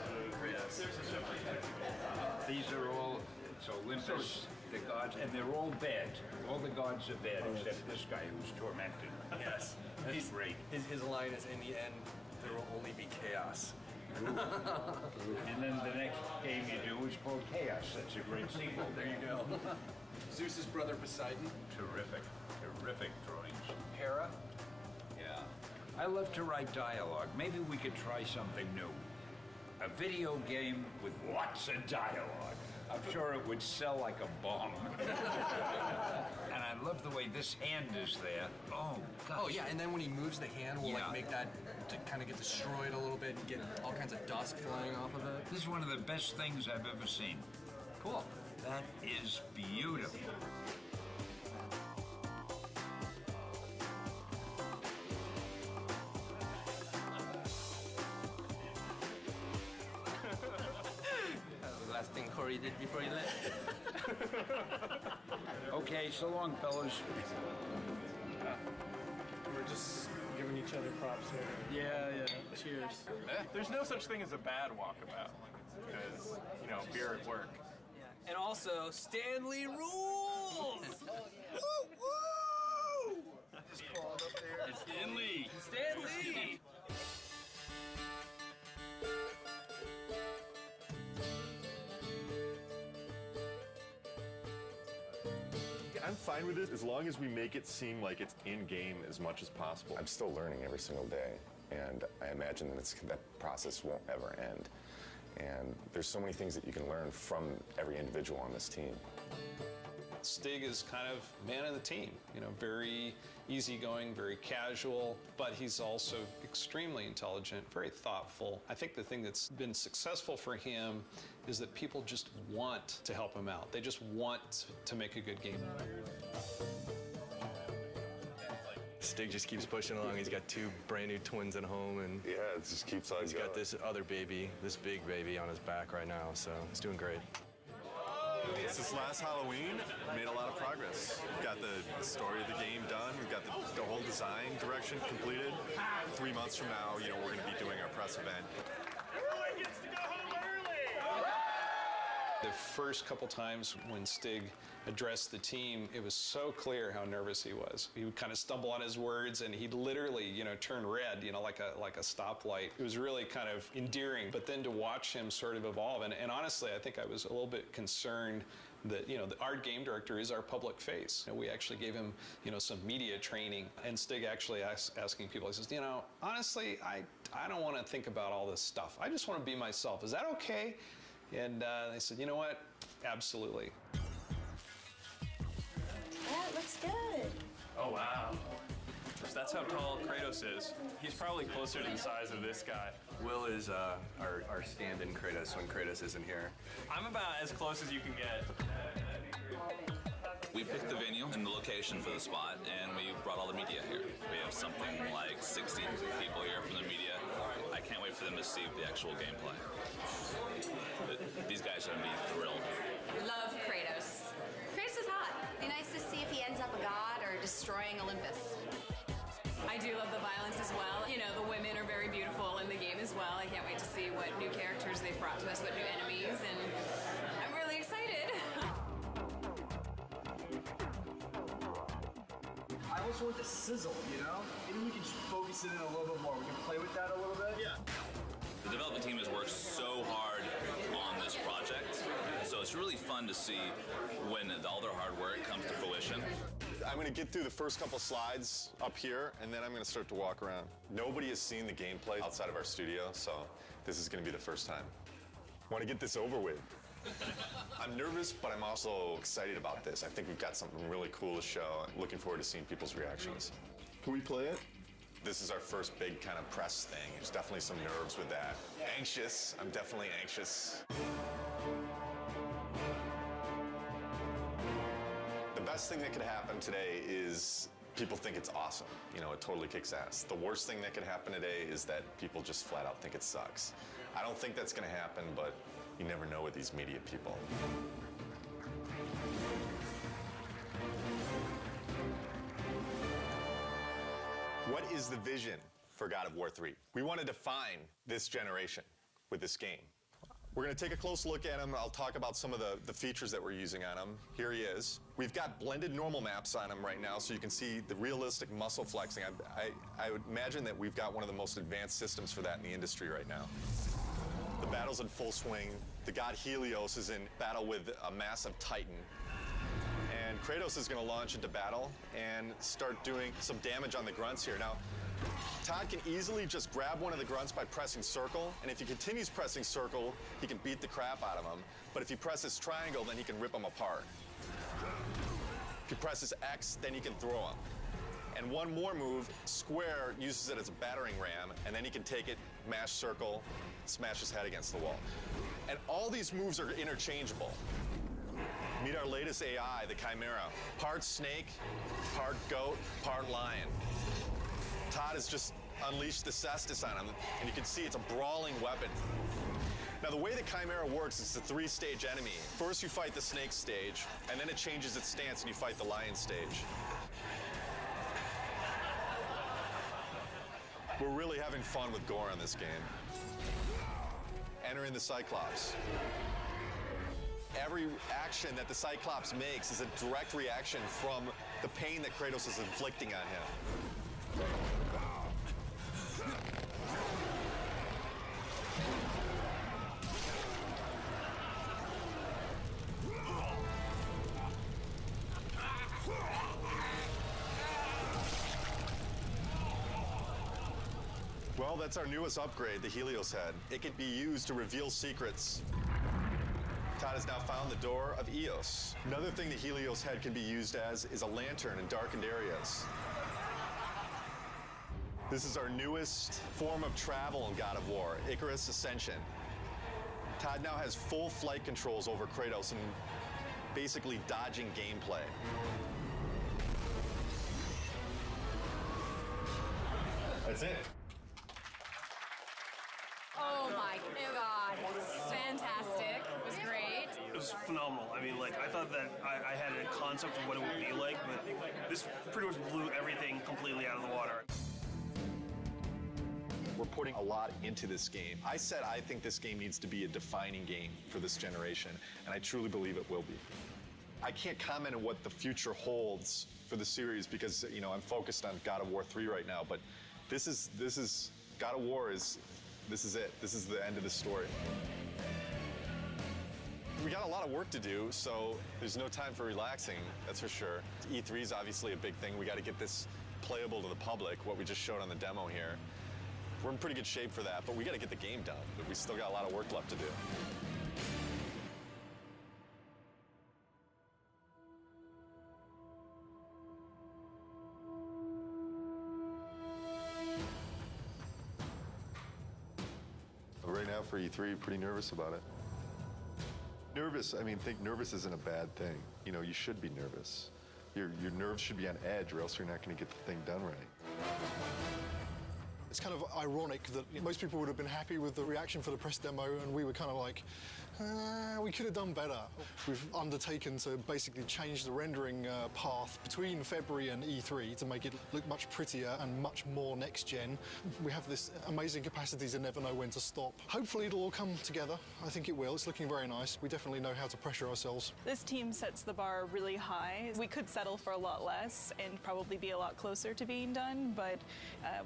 These are all, so Olympus, the gods, and they're all bad. All the gods are bad, except this guy who's tormented. Yes. He's great. His line is, in the end, there will only be chaos. And then the next game you do is called Chaos. That's a great sequel. There you go. Zeus's brother Poseidon. Terrific drawings. Hera. Yeah. I love to write dialogue. Maybe we could try something new. A video game with lots of dialogue. I'm sure it would sell like a bomb. And I love the way this hand is there. Oh, gosh. Oh, yeah, and then when he moves the hand, we'll make that to kind of get destroyed a little bit and get all kinds of dust flying off of it. This is one of the best things I've ever seen. Cool. That is beautiful. The last thing Corey did before he left. Okay, so long, fellas. We're just giving each other props here. Yeah. Cheers. There's no such thing as a bad walkabout because, beer at work. And also, Stanley rules! Woo! Just crawled up there. It's Stanley! Stanley! I'm fine with it as long as we make it seem like it's in-game as much as possible. I'm still learning every single day, and I imagine that process won't ever end. And there's so many things that you can learn from every individual on this team. Stig is kind of man of the team, very easygoing, very casual, but he's also extremely intelligent, very thoughtful. I think the thing that's been successful for him is that people just want to help him out. They just want to make a good game. Stig just keeps pushing along. He's got 2 brand new twins at home, and yeah, it just keeps on He's got this other baby, this big baby on his back right now, so he's doing great. Since last Halloween, we made a lot of progress. We've got the story of the game done. We've got the whole design direction completed. 3 months from now, we're going to be doing our press event. Everyone gets to go home early! The first couple times when Stig addressed the team, it was so clear how nervous he was. He would kind of stumble on his words, and he'd literally, turn red, like a stoplight. It was really kind of endearing. But then to watch him sort of evolve, and honestly, I think I was a little bit concerned that, our game director is our public face. We actually gave him, some media training, and Stig actually asking people, he says, honestly, I don't want to think about all this stuff. I just want to be myself. Is that okay? And they said, you know what? Absolutely. That looks good. Oh, wow. That's how tall Kratos is. He's probably closer to the size of this guy. Will is our stand-in Kratos when Kratos isn't here. I'm about as close as you can get. We picked the venue and the location for the spot, and we brought all the media here. We have something like 60 people here from the media. I can't wait for them to see the actual gameplay. These guys are going to be thrilled. Love Kratos. Kratos is hot. Be nice to see if he ends up a god or destroying Olympus. I do love the violence as well. You know, the women are very beautiful in the game as well. I can't wait to see what new characters they've brought to us, what new enemies, and I'm really excited. I also want the sizzle, you know? Maybe we can focus it in a little bit more. We can play with that a little bit. Yeah. The development team has worked so hard on this project, so it's really fun to see when all their hard work comes to fruition. I'm going to get through the first couple slides up here, and then I'm going to start to walk around. Nobody has seen the gameplay outside of our studio, so this is going to be the first time. I want to get this over with. I'm nervous, but I'm also excited about this. I think we've got something really cool to show. I'm looking forward to seeing people's reactions. Can we play it? This is our first big kind of press thing. There's definitely some nerves with that. Anxious. I'm definitely anxious. The best thing that could happen today is people think it's awesome. You know, it totally kicks ass. The worst thing that could happen today is that people just flat out think it sucks. I don't think that's going to happen, but you never know with these media people. What is the vision for God of War 3? We want to define this generation with this game. We're going to take a close look at him. I'll talk about some of the features that we're using on him. Here he is. We've got blended normal maps on him right now, so you can see the realistic muscle flexing. I would imagine that we've got one of the most advanced systems for that in the industry right now. The battle's in full swing. The god Helios is in battle with a massive Titan. And Kratos is going to launch into battle and start doing some damage on the grunts here. Now, Todd can easily just grab one of the grunts by pressing circle, and if he continues pressing circle, he can beat the crap out of him. But if he presses triangle, then he can rip him apart. If he presses X, then he can throw him. And one more move, square uses it as a battering ram, and then he can take it, mash circle, smash his head against the wall. And all these moves are interchangeable. Meet our latest AI, the Chimera. Part snake, part goat, part lion. Todd has just unleashed the Cestus on him, and you can see it's a brawling weapon. Now, the way the Chimera works is it's a three-stage enemy. First, you fight the snake stage, and then it changes its stance, and you fight the lion stage. We're really having fun with gore in this game. Entering the Cyclops. Every action that the Cyclops makes is a direct reaction from the pain that Kratos is inflicting on him. Well, that's our newest upgrade, the Helios head. It can be used to reveal secrets. Todd has now found the door of Eos. Another thing the Helios head can be used as is a lantern in darkened areas. This is our newest form of travel in God of War, Icarus Ascension. Todd now has full flight controls over Kratos and basically dodging gameplay. That's it. Oh my God, fantastic. It was great. It was phenomenal. I mean, like, I thought that I had a concept of what it would be like, but this pretty much blew everything completely out of the water. We're putting a lot into this game. I said I think this game needs to be a defining game for this generation, and I truly believe it will be. I can't comment on what the future holds for the series because, you know, I'm focused on God of War 3 right now, but this is God of War is, this is it. This is the end of the story. We got a lot of work to do, so there's no time for relaxing, that's for sure. E3 is obviously a big thing. We got to get this playable to the public, what we just showed on the demo here. We're in pretty good shape for that, but we got to get the game done. But we still got a lot of work left to do. Right now for E3, pretty nervous about it. Nervous, I mean, think nervous isn't a bad thing. You know, you should be nervous. Your nerves should be on edge or else you're not going to get the thing done right. It's kind of ironic that most people would have been happy with the reaction for the press demo, and we were kind of like We could have done better. We've undertaken to basically change the rendering path between February and E3 to make it look much prettier and much more next-gen. We have this amazing capacity to never know when to stop. Hopefully it'll all come together. I think it will. It's looking very nice. We definitely know how to pressure ourselves. This team sets the bar really high. We could settle for a lot less and probably be a lot closer to being done, but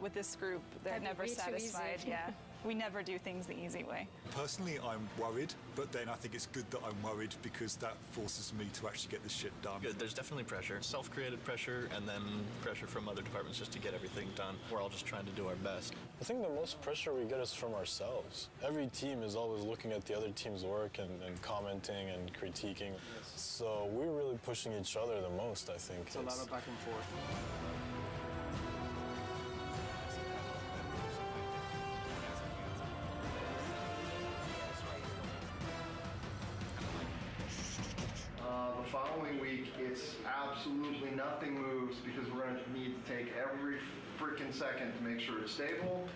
with this group, they're never satisfied. Yeah. We never do things the easy way. Personally, I'm worried, but then I think it's good that I'm worried because that forces me to actually get this shit done. Good. There's definitely pressure, self-created pressure, and then pressure from other departments just to get everything done. We're all just trying to do our best. I think the most pressure we get is from ourselves. Every team is always looking at the other team's work and commenting and critiquing. So we're really pushing each other the most, I think. It's a lot of back and forth. The following week, it's absolutely nothing moves because we're going to need to take every freaking second to make sure it's stable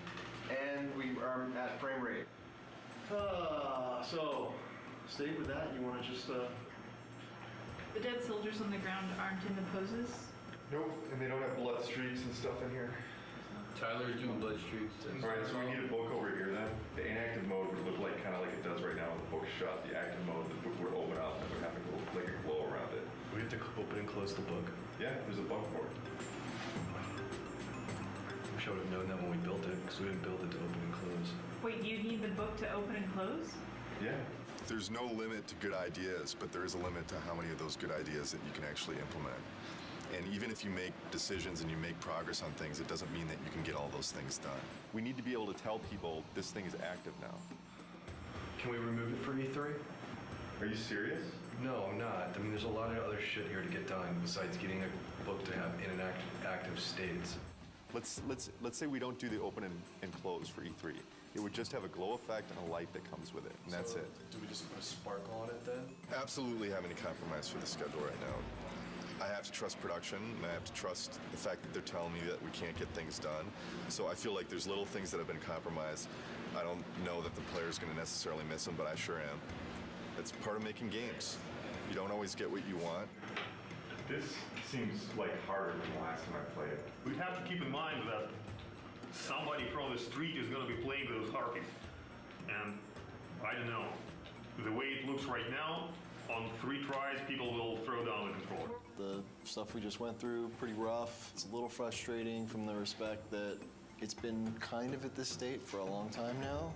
and we are at frame rate. So, stay with that. You want to just... The dead soldiers on the ground aren't in the poses? Nope, and they don't have blood streaks and stuff in here. Tyler's doing blood streaks. Alright, so we need a book over here then. The inactive mode would look like kind of like it does right now with the book shut. The active mode, the book would open up and would have like a glow around it. We have to open and close the book. Yeah, there's a button for it. Wish I would have known that when we built it, because we didn't build it to open and close. Wait, you need the book to open and close? Yeah. There's no limit to good ideas, but there is a limit to how many of those good ideas that you can actually implement. And even if you make decisions and you make progress on things, it doesn't mean that you can get all those things done. We need to be able to tell people this thing is active now. Can we remove it for E3? Are you serious? No, I'm not. I mean, there's a lot of other shit here to get done besides getting a book to have in and active states. Let's say we don't do the open and close for E3. It would just have a glow effect and a light that comes with it, and that's it. Do we just put a sparkle on it then? Absolutely have any compromise for the schedule right now. I have to trust production, and I have to trust the fact that they're telling me that we can't get things done. So I feel like there's little things that have been compromised. I don't know that the player's going to necessarily miss them, but I sure am. It's part of making games. You don't always get what you want. This seems like harder than the last time I played it. We'd have to keep in mind that somebody from the street is going to be playing those harpies. And I don't know, the way it looks right now, on 3 tries, people will throw down the controller. The stuff we just went through, pretty rough. It's a little frustrating from the respect that it's been kind of at this state for a long time now.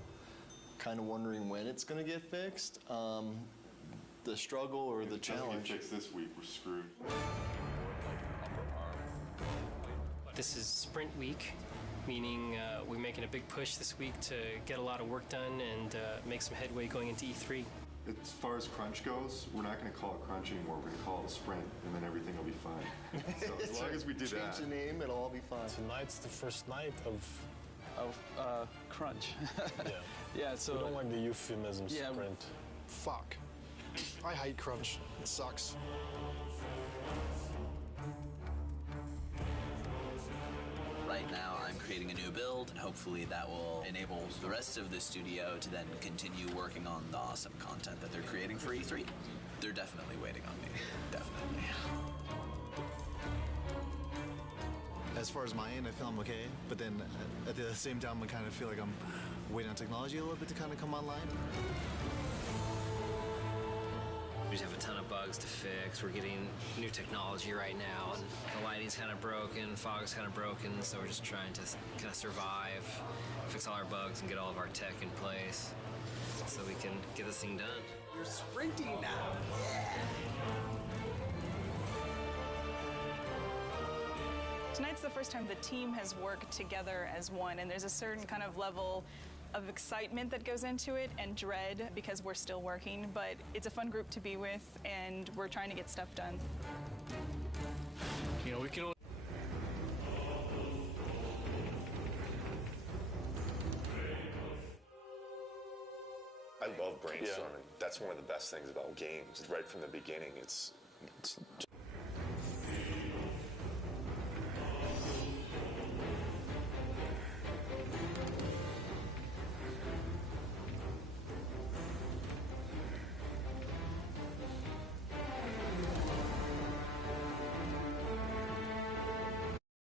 Kind of wondering when it's going to get fixed. The struggle or the challenge. If it doesn't get fixed this week, we're screwed. This is sprint week, meaning we're making a big push this week to get a lot of work done and make some headway going into E3. As far as crunch goes, we're not going to call it crunch anymore. We're going to call it a sprint, and then everything will be fine. So as long as we do that. Change the name, it'll all be fine. Tonight's the first night of crunch. Yeah. Yeah, so... We don't like the euphemism sprint. Fuck. I hate crunch. It sucks. Right now, I'm creating a new build, and hopefully that will enable the rest of the studio to then continue working on the awesome content that they're creating for E3. They're definitely waiting on me. Definitely. As far as my end, I feel I'm okay, but then at the same time, I kind of feel like I'm waiting on technology a little bit to kind of come online. We just have a ton of bugs to fix. We're getting new technology right now, and the lighting's kind of broken, fog's kind of broken, so we're just trying to kind of survive, fix all our bugs, and get all of our tech in place so we can get this thing done. You're sprinting now. Yeah. Tonight's the first time the team has worked together as one, and there's a certain kind of level of excitement that goes into it and dread because we're still working, but it's a fun group to be with, and we're trying to get stuff done. You know, we can only... I love brainstorming. That's one of the best things about games. Right from the beginning, it's